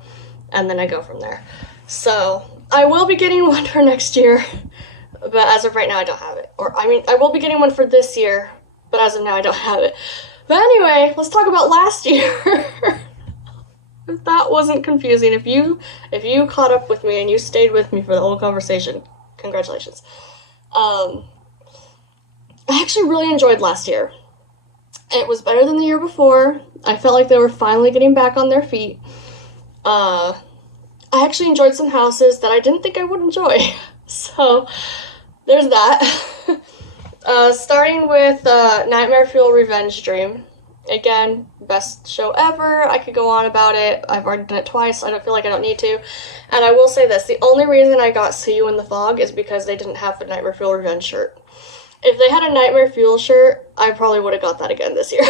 and then I go from there. So I will be getting one for next year, but as of right now I don't have it. Or I mean, I will be getting one for this year, but as of now I don't have it. But anyway, let's talk about last year. If that wasn't confusing, if you caught up with me and you stayed with me for the whole conversation, congratulations. I actually really enjoyed last year. It was better than the year before. I felt like they were finally getting back on their feet. I actually enjoyed some houses that I didn't think I would enjoy. So, there's that. Starting with Nightmare Fuel Revenge Dream. Again, best show ever. I could go on about it. I've already done it twice. I don't feel like I don't need to. And I will say this. The only reason I got See You in the Fog is because they didn't have the Nightmare Fuel Revenge shirt. If they had a Nightmare Fuel shirt, I probably would have got that again this year.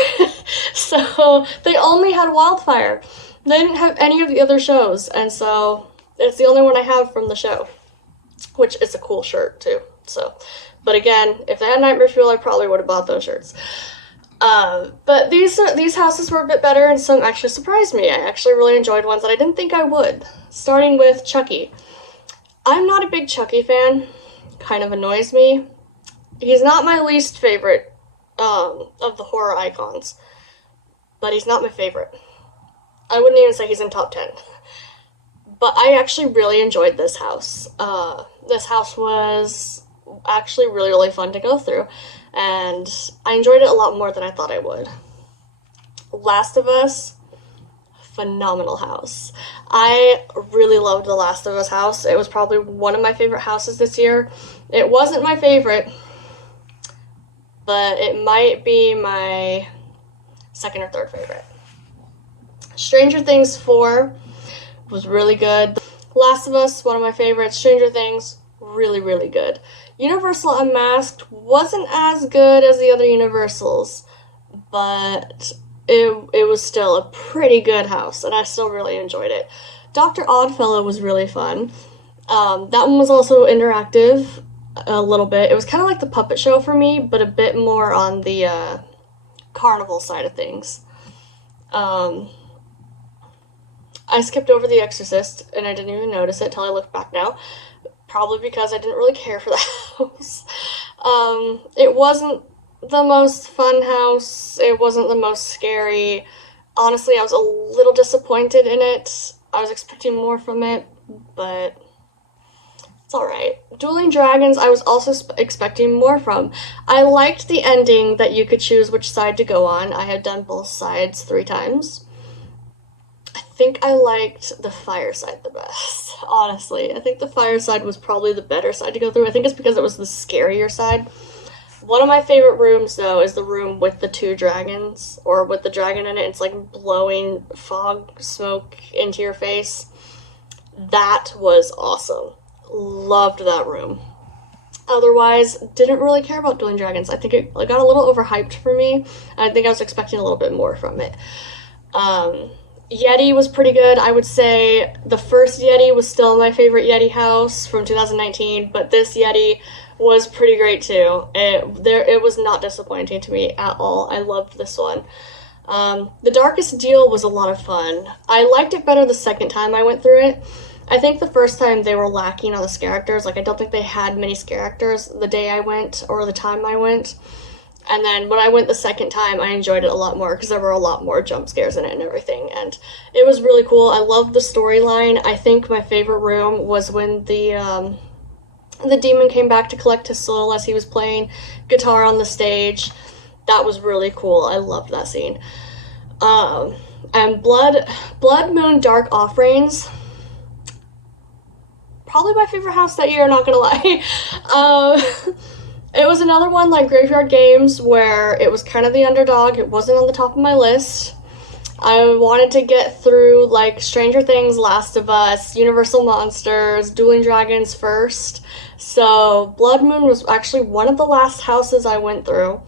So, they only had Wildfire. They didn't have any of the other shows. And so, it's the only one I have from the show. Which is a cool shirt, too. So, but again, if they had Nightmare Fuel, I probably would have bought those shirts. But these houses were a bit better, and some actually surprised me. I actually really enjoyed ones that I didn't think I would. Starting with Chucky. I'm not a big Chucky fan. Kind of annoys me. He's not my least favorite of the horror icons. But he's not my favorite. I wouldn't even say he's in top 10. But I actually really enjoyed this house. This house was actually really, really fun to go through. And I enjoyed it a lot more than I thought I would. Last of Us, phenomenal house. I really loved the Last of Us house. It was probably one of my favorite houses this year. It wasn't my favorite, but it might be my second or third favorite. Stranger Things 4 was really good. Last of Us, one of my favorites. Stranger Things, really, really good. Universal Unmasked wasn't as good as the other Universals, but it was still a pretty good house, and I still really enjoyed it. Dr. Oddfellow was really fun. That one was also interactive a little bit. It was kind of like the puppet show for me, but a bit more on the carnival side of things. I skipped over The Exorcist, and I didn't even notice it till I look back now. Probably because I didn't really care for the house. It wasn't the most fun house. It wasn't the most scary. Honestly, I was a little disappointed in it. I was expecting more from it, but it's alright. Dueling Dragons, I was also expecting more from. I liked the ending that you could choose which side to go on. I had done both sides 3 times. I think I liked the fireside the best, honestly. I think the fireside was probably the better side to go through. I think it's because it was the scarier side. One of my favorite rooms, though, is the room with the 2 dragons, or with the dragon in it. It's like blowing fog smoke into your face. That was awesome. Loved that room. Otherwise, didn't really care about Dueling Dragons. I think it got a little overhyped for me. I think I was expecting a little bit more from it. Yeti was pretty good. I would say the first Yeti was still my favorite Yeti house from 2019, but this Yeti was pretty great too. It was not disappointing to me at all. I loved this one. The Darkest Deal was a lot of fun. I liked it better the second time I went through it. I think the first time they were lacking on the scare actors. Like, I don't think they had many scare actors the day I went or the time I went. And then when I went the second time, I enjoyed it a lot more because there were a lot more jump scares in it and everything. And it was really cool. I loved the storyline. I think my favorite room was when the demon came back to collect his soul as he was playing guitar on the stage. That was really cool. I loved that scene. And Blood Moon Dark Off Rains. Probably my favorite house that year, not gonna lie. It was another one like Graveyard Games where it was kind of the underdog. It wasn't on the top of my list. I wanted to get through like Stranger Things, Last of Us, Universal Monsters, Dueling Dragons first. So Blood Moon was actually one of the last houses I went through,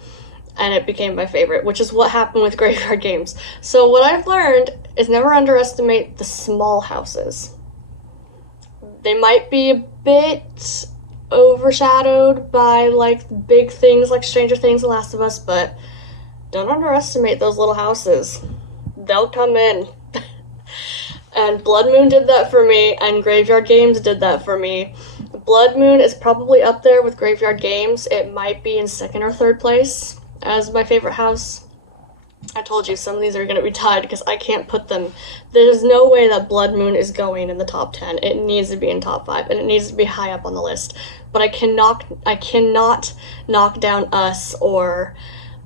and it became my favorite, which is what happened with Graveyard Games. So what I've learned is never underestimate the small houses. They might be a bit overshadowed by like big things like Stranger Things and Last of Us, but don't underestimate those little houses. They'll come in. And Blood Moon did that for me, and Graveyard Games did that for me. Blood Moon is probably up there with Graveyard Games. It might be in second or third place as my favorite house. I told you some of these are going to be tied because I can't put them. There's no way that Blood Moon is going in the top 10. It needs to be in top 5, and it needs to be high up on the list. But I cannot knock down Us or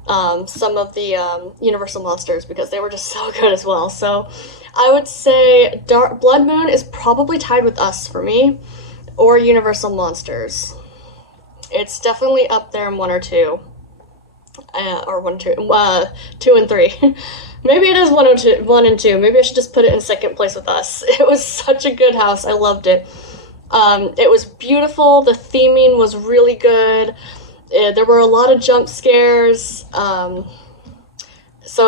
some of the Universal Monsters because they were just so good as well. So I would say Blood Moon is probably tied with Us for me, or Universal Monsters. It's definitely up there in 1 or 2. Or 1, 2, 2 and 3. Maybe it is 1 and 2. Maybe I should just put it in second place with Us. It was such a good house. I loved it. It was beautiful. The theming was really good. There were a lot of jump scares. So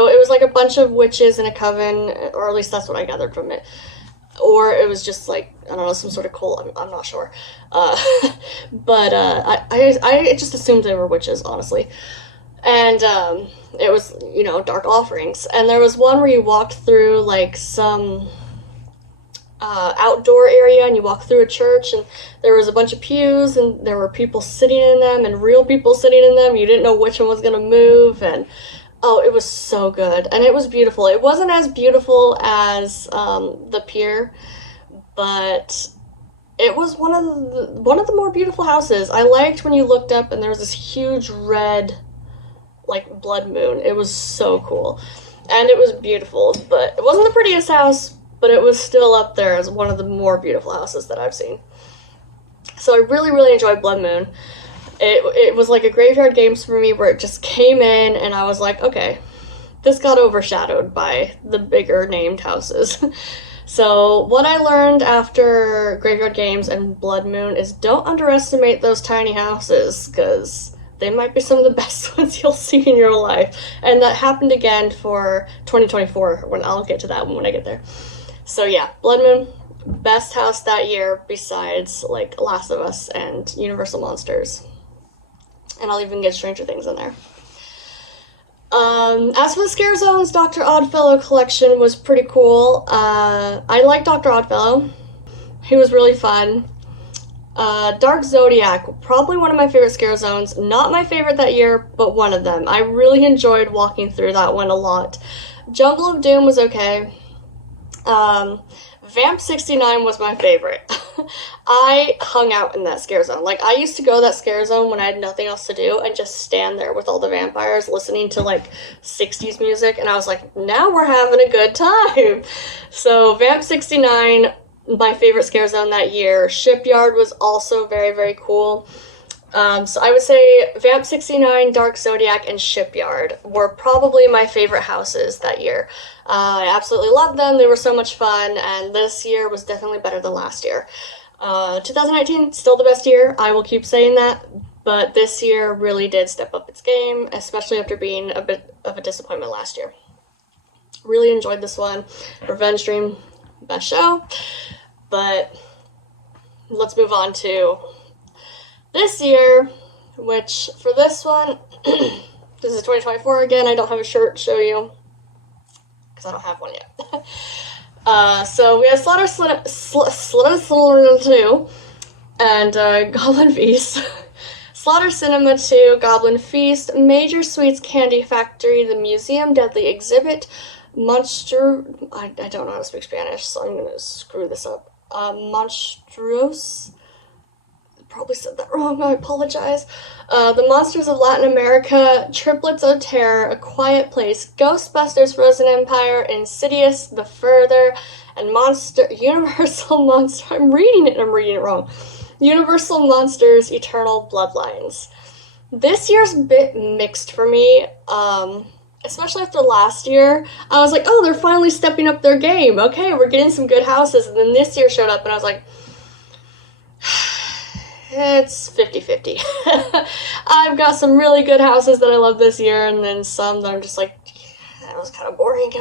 it was like a bunch of witches in a coven, or at least that's what I gathered from it. Or it was just like, I don't know, some sort of cult. I'm not sure. But I just assumed they were witches, honestly. And it was, dark offerings. And there was one where you walked through like some outdoor area, and you walked through a church, and there was a bunch of pews, and there were people sitting in them, and real people sitting in them. You didn't know which one was going to move, and oh, it was so good. And it was beautiful. It wasn't as beautiful as the pier, but it was one of the more beautiful houses. I liked when you looked up and there was this huge red like blood moon. It was so cool. And it was beautiful, but it wasn't the prettiest house, but it was still up there as one of the more beautiful houses that I've seen. So I really, really enjoyed Blood Moon. It was like a Graveyard Games for me where it just came in and I was like, okay, this got overshadowed by the bigger named houses. So what I learned after Graveyard Games and Blood Moon is don't underestimate those tiny houses, because they might be some of the best ones you'll see in your life. And that happened again for 2024, when I'll get to that one when I get there. So yeah, Blood Moon, best house that year besides like Last of Us and Universal Monsters. And I'll even get Stranger Things in there. As for the Scare Zones, Dr. Oddfellow collection was pretty cool. I like Dr. Oddfellow. He was really fun. Dark Zodiac, probably one of my favorite Scare Zones. Not my favorite that year, but one of them. I really enjoyed walking through that one a lot. Jungle of Doom was okay. Vamp 69 was my favorite. I hung out in that scare zone. Like, I used to go to that scare zone when I had nothing else to do and just stand there with all the vampires listening to, like, 60s music. And I was like, now we're having a good time. So, Vamp 69, my favorite scare zone that year. Shipyard was also very, very cool. So I would say Vamp 69, Dark Zodiac, and Shipyard were probably my favorite houses that year. I absolutely loved them. They were so much fun, and this year was definitely better than last year. 2019, still the best year. I will keep saying that, but this year really did step up its game, especially after being a bit of a disappointment last year. Really enjoyed this one. Revenge Dream, best show. But let's move on to this year, which for this one, this is 2024 again. I don't have a shirt to show you because I don't have one yet. So we have Slaughter 2 and Goblin Feast. Slaughter Cinema 2, Goblin Feast, Major Sweets Candy Factory, The Museum, Deadly Exhibit, I don't know how to speak Spanish, so I'm going to screw this up. Monstruos. Probably said that wrong, I apologize. The Monsters of Latin America, Triplets of Terror, A Quiet Place, Ghostbusters Frozen Empire, Insidious, The Further, and Universal Monster, I'm reading it wrong. Universal Monsters Eternal Bloodlines. This year's a bit mixed for me, especially after last year. I was like, oh, they're finally stepping up their game. Okay, we're getting some good houses. And then this year showed up, and I was like, it's 50-50. I've got some really good houses that I love this year, and then some that I'm just like, that was kind of boring.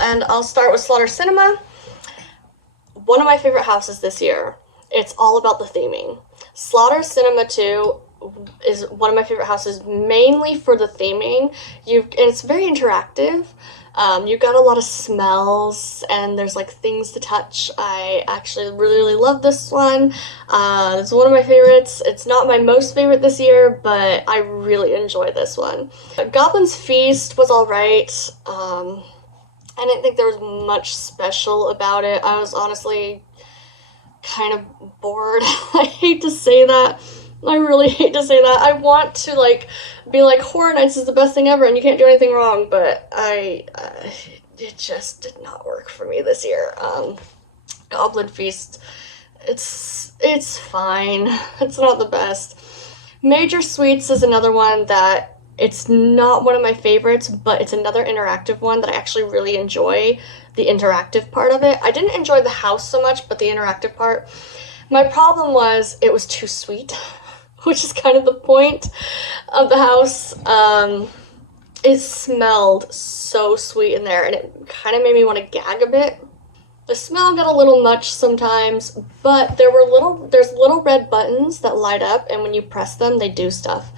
And I'll start with Slaughter Cinema. One of my favorite houses this year. It's all about the theming. Slaughter Cinema 2 is one of my favorite houses, mainly for the theming. And it's very interactive. You've got a lot of smells, and there's like things to touch. I actually really love this one. It's one of my favorites. It's not my most favorite this year, but I really enjoy this one. Goblin's Feast was alright. I didn't think there was much special about it. I was honestly kind of bored. I hate to say that. I really hate to say that. I want to, like, be like, Horror Nights is the best thing ever and you can't do anything wrong, but it just did not work for me this year. Goblin Feast, it's fine. It's not the best. Major Suites is another one that it's not one of my favorites, but it's another interactive one that I actually really enjoy, the interactive part of it. I didn't enjoy the house so much, but the interactive part. My problem was it was too sweet, which is kind of the point of the house. It smelled so sweet in there, and it kind of made me want to gag a bit. The smell got a little much sometimes, but there's little red buttons that light up, and when you press them, they do stuff.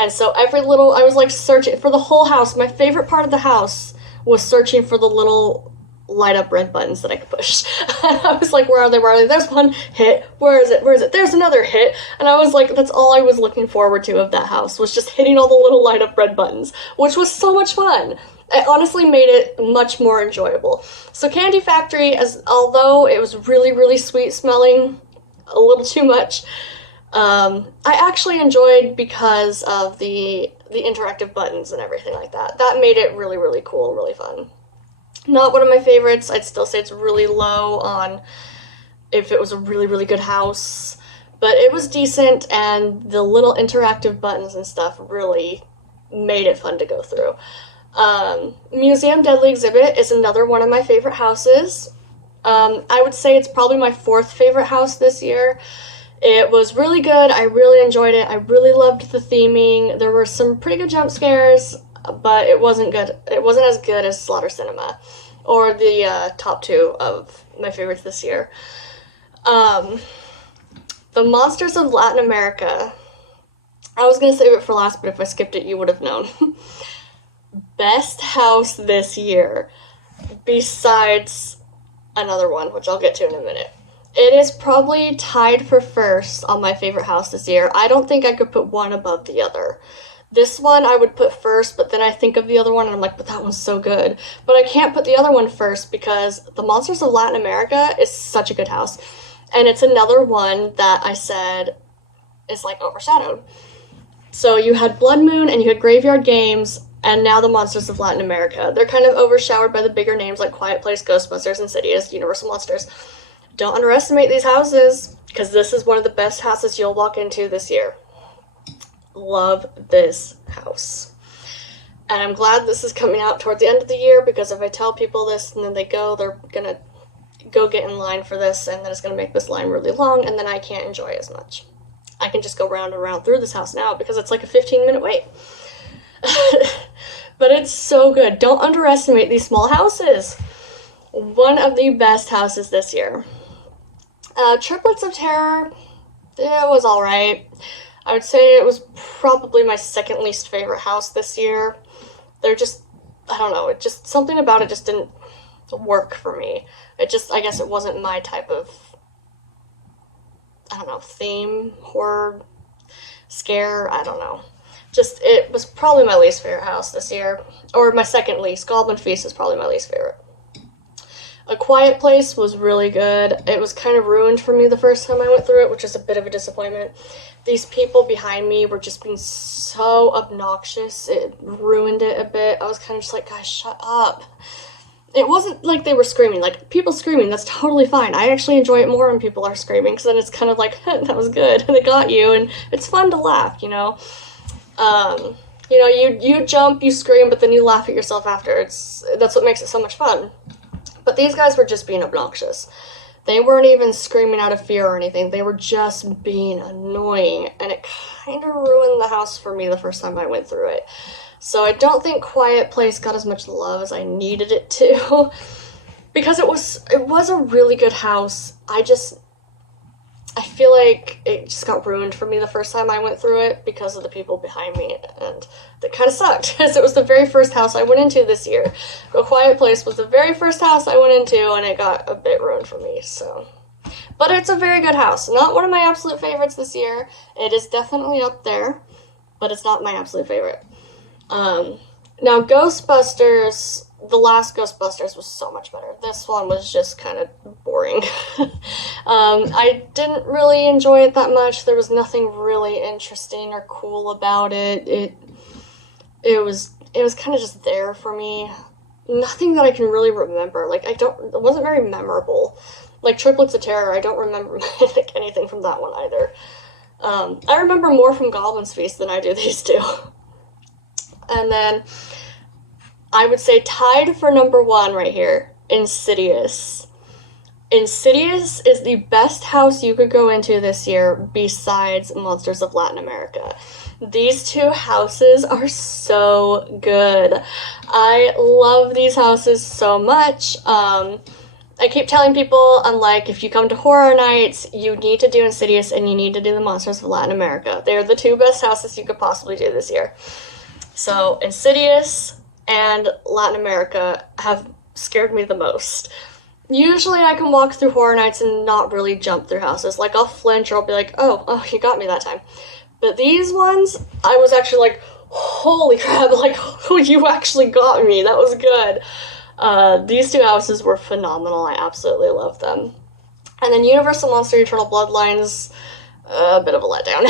And so I was like searching for the whole house. My favorite part of the house was searching for the little light up red buttons that I could push. And I was like, where are they? There's one hit. Where is it? There's another hit. And I was like, that's all I was looking forward to of that house, was just hitting all the little light up red buttons, which was so much fun. It honestly made it much more enjoyable. So Candy Factory, although it was really sweet smelling, a little too much, I actually enjoyed because of the interactive buttons and everything like that. That made it really cool and really fun. Not one of my favorites. I'd still say it's really low on if it was a really good house, but it was decent, and the little interactive buttons and stuff really made it fun to go through. Museum Deadly Exhibit is another one of my favorite houses. I would say it's probably my fourth favorite house this year. It was really good. I really enjoyed it. I really loved the theming. There were some pretty good jump scares, but it wasn't good. It wasn't as good as Slaughter Cinema, or the top two of my favorites this year. The Monsters of Latin America. I was going to save it for last, but if I skipped it, you would have known. Best house this year, besides another one, which I'll get to in a minute. It is probably tied for first on my favorite house this year. I don't think I could put one above the other. This one I would put first, but then I think of the other one and I'm like, but that one's so good. But I can't put the other one first because The Monsters of Latin America is such a good house. And it's another one that I said is like overshadowed. So you had Blood Moon and you had Graveyard Games, and now The Monsters of Latin America. They're kind of overshadowed by the bigger names like Quiet Place, Ghostbusters, Insidious, Universal Monsters. Don't underestimate these houses, because this is one of the best houses you'll walk into this year. Love this house. And I'm glad this is coming out toward the end of the year, because if I tell people this and then they go, they're going to go get in line for this, and then it's going to make this line really long, and then I can't enjoy as much. I can just go round and round through this house now, because it's like a 15-minute wait. But it's so good. Don't underestimate these small houses. One of the best houses this year. Triplets of Terror, it was alright. I would say it was probably my second least favorite house this year. They're just, I don't know, something about it just didn't work for me. I guess it wasn't my type of, I don't know, theme, horror, scare, I don't know. It was probably my least favorite house this year. Or my second least. Goblin Feast is probably my least favorite. A Quiet Place was really good. It was kind of ruined for me the first time I went through it, which is a bit of a disappointment. These people behind me were just being so obnoxious. It ruined it a bit. I was kind of just like, guys, shut up. it wasn't like they were screaming. Like, people screaming, that's totally fine. I actually enjoy it more when people are screaming, because then it's kind of like, that was good, they got you, and it's fun to laugh, you know? You know, you jump, you scream, but then you laugh at yourself after. That's what makes it so much fun. But these guys were just being obnoxious. They weren't even screaming out of fear or anything. They were just being annoying, and it kind of ruined the house for me the first time I went through it. So I don't think Quiet Place got as much love as I needed it to, because it was a really good house. I feel like it just got ruined for me the first time I went through it because of the people behind me, and that kind of sucked, because it was the very first house I went into this year. A Quiet Place was the very first house I went into, and it got a bit ruined for me, so. But it's a very good house. Not one of my absolute favorites this year. It is definitely up there, but it's not my absolute favorite. Now Ghostbusters, the last Ghostbusters was so much better. This one was just kind of boring. I didn't really enjoy it that much. There was nothing really interesting or cool about it. It was kind of just there for me. Nothing that I can really remember. Like, it wasn't very memorable. Like Triplets of Terror, I don't remember like anything from that one either. I remember more from Goblin's Feast than I do these two. And then I would say tied for number 1 right here, Insidious. Insidious is the best house you could go into this year besides Monsters of Latin America. These two houses are so good. I love these houses so much. I keep telling people, I'm like, if you come to horror nights, you need to do Insidious and you need to do the Monsters of Latin America. They're the two best houses you could possibly do this year. So Insidious and Latin America have scared me the most. Usually I can walk through horror nights and not really jump through houses. Like, I'll flinch or I'll be like, oh, you got me that time. But these ones, I was actually like, holy crap, like, oh, you actually got me. That was good. These two houses were phenomenal. I absolutely love them. And then Universal Monster Eternal Bloodlines, a bit of a letdown.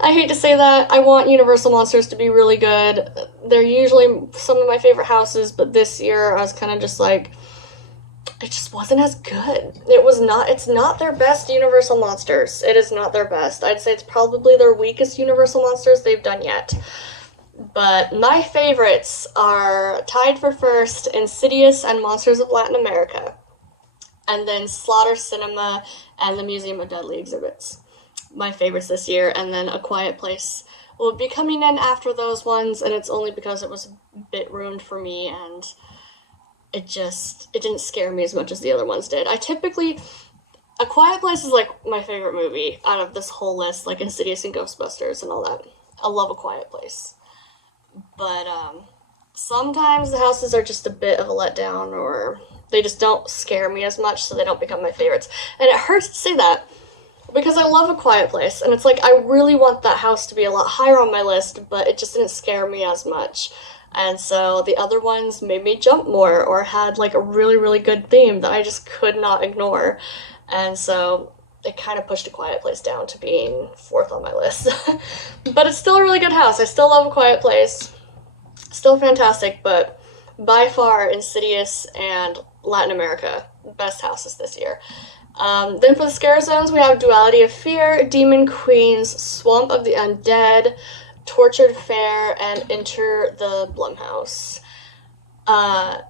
I hate to say that. I want Universal Monsters to be really good. They're usually some of my favorite houses, but this year I was kind of just like, it just wasn't as good. It's not their best Universal Monsters. It is not their best. I'd say it's probably their weakest Universal Monsters they've done yet. But my favorites are tied for first, Insidious and Monsters of Latin America. And then Slaughter Cinema and the Museum of Deadly Exhibits. My favorites this year. And then A Quiet Place will be coming in after those ones, and it's only because it was a bit ruined for me, and it didn't scare me as much as the other ones did. A Quiet Place is like my favorite movie out of this whole list, like Insidious and Ghostbusters and all that. I love A Quiet Place. But sometimes the houses are just a bit of a letdown, or they just don't scare me as much, so they don't become my favorites. And it hurts to say that, because I love A Quiet Place, and it's like, I really want that house to be a lot higher on my list, but it just didn't scare me as much. And so the other ones made me jump more, or had like a really, really good theme that I just could not ignore. And so it kind of pushed A Quiet Place down to being 4th on my list. But it's still a really good house. I still love A Quiet Place. Still fantastic, but by far Insidious and Latin America, best houses this year. Then for the scare zones, we have Duality of Fear, Demon Queens, Swamp of the Undead, Tortured Fair, and Enter the Blumhouse. I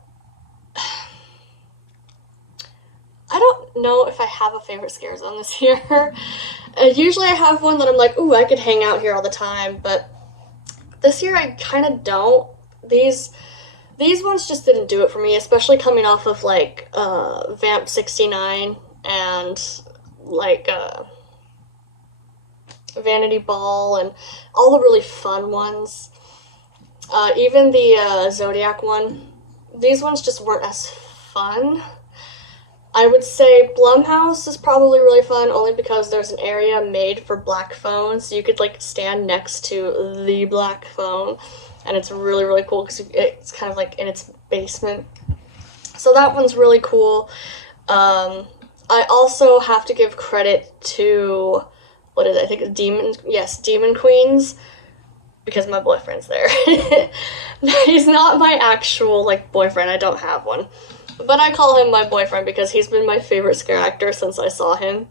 don't know if I have a favorite scare zone this year. Usually I have one that I'm like, ooh, I could hang out here all the time, but this year I kind of don't. These ones just didn't do it for me, especially coming off of like Vamp 69 and like Vanity Ball and all the really fun ones. Even the Zodiac one. These ones just weren't as fun. I would say Blumhouse is probably really fun, only because there's an area made for black phones, so you could like stand next to the black phone, and it's really, really cool because it's kind of like in its basement. So that one's really cool. I also have to give credit to, what is it? I think it's Demon Queens. because my boyfriend's there. He's not my actual, like, boyfriend. I don't have one. But I call him my boyfriend because he's been my favorite scare actor since I saw him.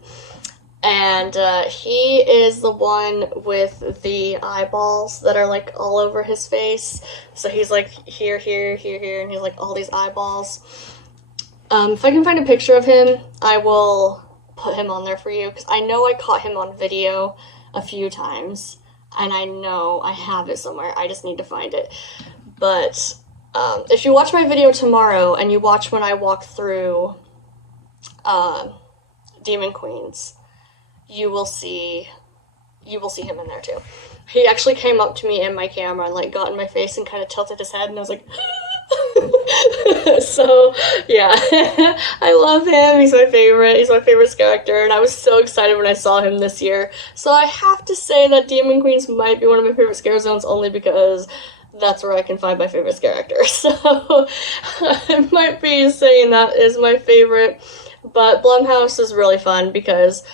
And he is the one with the eyeballs that are, like, all over his face. So he's, like, here, here, here, here, and he's, like, all these eyeballs. If I can find a picture of him, I will put him on there for you, because I know I caught him on video a few times, and I know I have it somewhere. I just need to find it. But if you watch my video tomorrow, and you watch when I walk through Demon Queens, you will see him in there too. He actually came up to me in my camera and, like, got in my face and kind of tilted his head, and I was like, so, yeah, I love him. He's my favorite. He's my favorite scare actor, and I was so excited when I saw him this year. So I have to say that Demon Queens might be one of my favorite scare zones, only because that's where I can find my favorite scare actor. So I might be saying that is my favorite, but Blumhouse is really fun because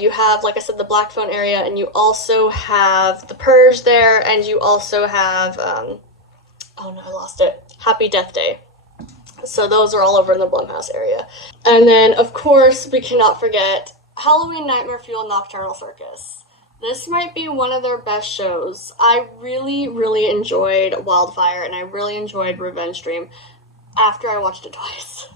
you have, like I said, the Black Phone area, and you also have the Purge there, and you also have, oh no, I lost it, Happy Death Day. So those are all over in the Blumhouse area. And then, of course, we cannot forget Halloween Nightmare Fuel Nocturnal Circus. This might be one of their best shows. I really, really enjoyed Wildfire, and I really enjoyed Revenge Dream after I watched it twice.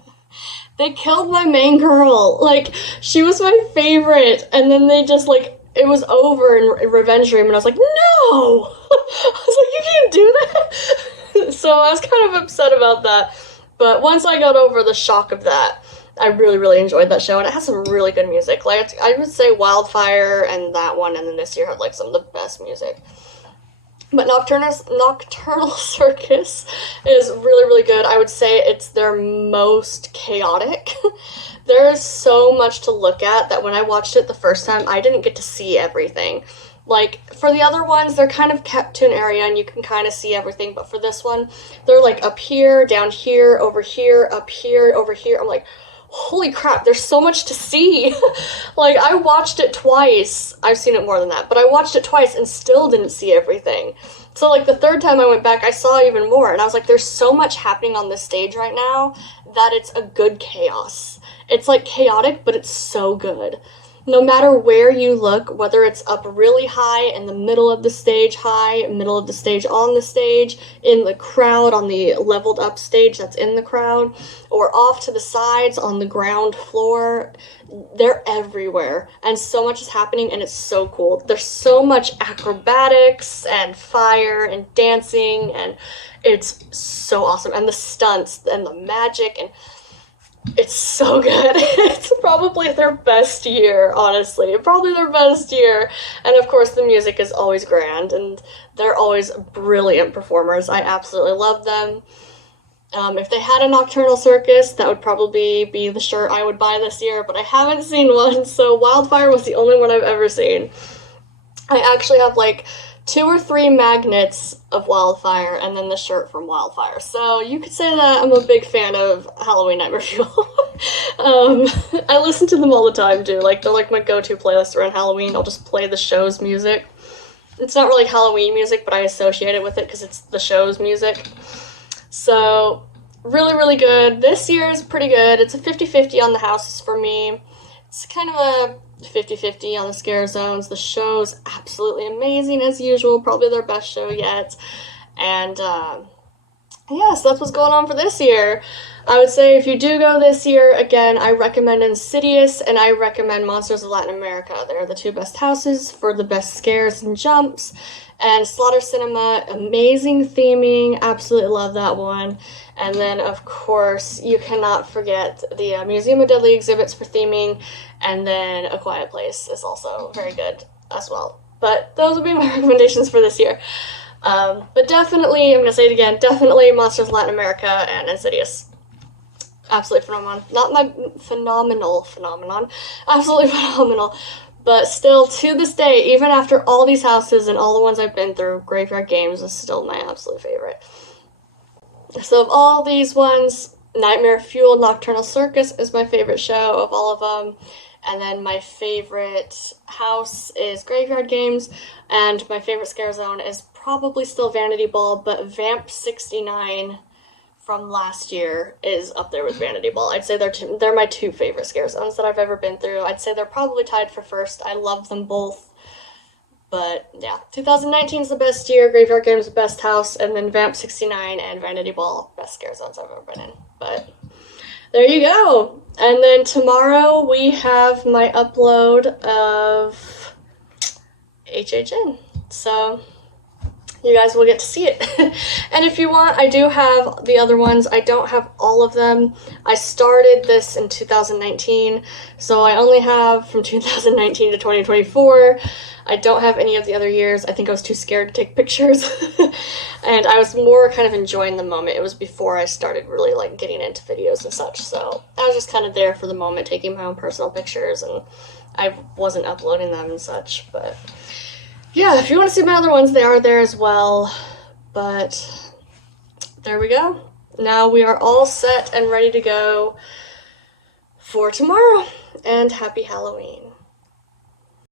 They killed my main girl. Like, she was my favorite, and then they just, like, it was over in Revenge Dream, and I was like, no! I was like, you can't do that! So I was kind of upset about that. But once I got over the shock of that, I really, really enjoyed that show, and it has some really good music. Like, I would say Wildfire and that one, and then this year had, like, some of the best music. But Nocturnal Circus is really, really good. I would say it's their most chaotic. There is so much to look at that when I watched it the first time, I didn't get to see everything. Like, for the other ones, they're kind of kept to an area and you can kind of see everything, but for this one, they're, like, up here, down here, over here, up here, over here. I'm like, holy crap, there's so much to see. Like, I watched it twice. I've seen it more than that, but I watched it twice and still didn't see everything. So, like, the third time I went back, I saw even more, and I was like, there's so much happening on this stage right now that it's a good chaos. It's, like, chaotic, but it's so good. No matter where you look, whether it's up really high, in the middle of the stage high, middle of the stage on the stage, in the crowd on the leveled up stage that's in the crowd, or off to the sides on the ground floor, they're everywhere. And so much is happening, and it's so cool. There's so much acrobatics and fire and dancing, and it's so awesome. And the stunts and the magic, and it's so good. It's probably their best year, honestly. Probably their best year. And of course, the music is always grand, and they're always brilliant performers. I absolutely love them. If they had a Nocturnal Circus, that would probably be the shirt I would buy this year, but I haven't seen one, so Wildfire was the only one I've ever seen. I actually have, like, 2 or 3 magnets of Wildfire, and then the shirt from Wildfire. So you could say that I'm a big fan of Halloween Nightmare Fuel. I listen to them all the time, too. Like, they're like my go-to playlist around Halloween. I'll just play the show's music. It's not really Halloween music, but I associate it with it because it's the show's music. So, really, really good. This year is pretty good. It's a 50-50 on the houses for me. It's kind of a 50-50 on the scare zones. The show's absolutely amazing as usual, probably their best show yet. And yeah, so that's what's going on for this year. I would say if you do go this year, again, I recommend Insidious and I recommend Monsters of Latin America. They're the 2 best houses for the best scares and jumps. And Slaughter Cinema, amazing theming, absolutely love that one. And then, of course, you cannot forget the Museum of Deadly Exhibits for theming, and then A Quiet Place is also very good as well. But those would be my recommendations for this year. But definitely, I'm going to say it again, definitely Monsters of Latin America and Insidious. Absolutely phenomenal. Not my phenomenon. Absolutely phenomenal. But still, to this day, even after all these houses and all the ones I've been through, Graveyard Games is still my absolute favorite. So of all these ones, Nightmare Fuel Nocturnal Circus is my favorite show of all of them. And then my favorite house is Graveyard Games, and my favorite scare zone is probably still Vanity Ball, but Vamp 69 from last year is up there with Vanity Ball. I'd say they're my two favorite scare zones that I've ever been through. I'd say they're probably tied for first. I love them both. But yeah, 2019 is the best year, Graveyard Games the best house, and then Vamp 69 and Vanity Ball, best scare zones I've ever been in. But there you go. And then tomorrow we have my upload of HHN. So you guys will get to see it. And if you want, I do have the other ones. I don't have all of them. I started this in 2019, so I only have from 2019 to 2024. I don't have any of the other years. I think I was too scared to take pictures. And I was more kind of enjoying the moment. It was before I started really like getting into videos and such, so I was just kind of there for the moment, taking my own personal pictures, and I wasn't uploading them and such. But yeah, if you want to see my other ones, they are there as well. But there we go. Now we are all set and ready to go for tomorrow. And happy Halloween.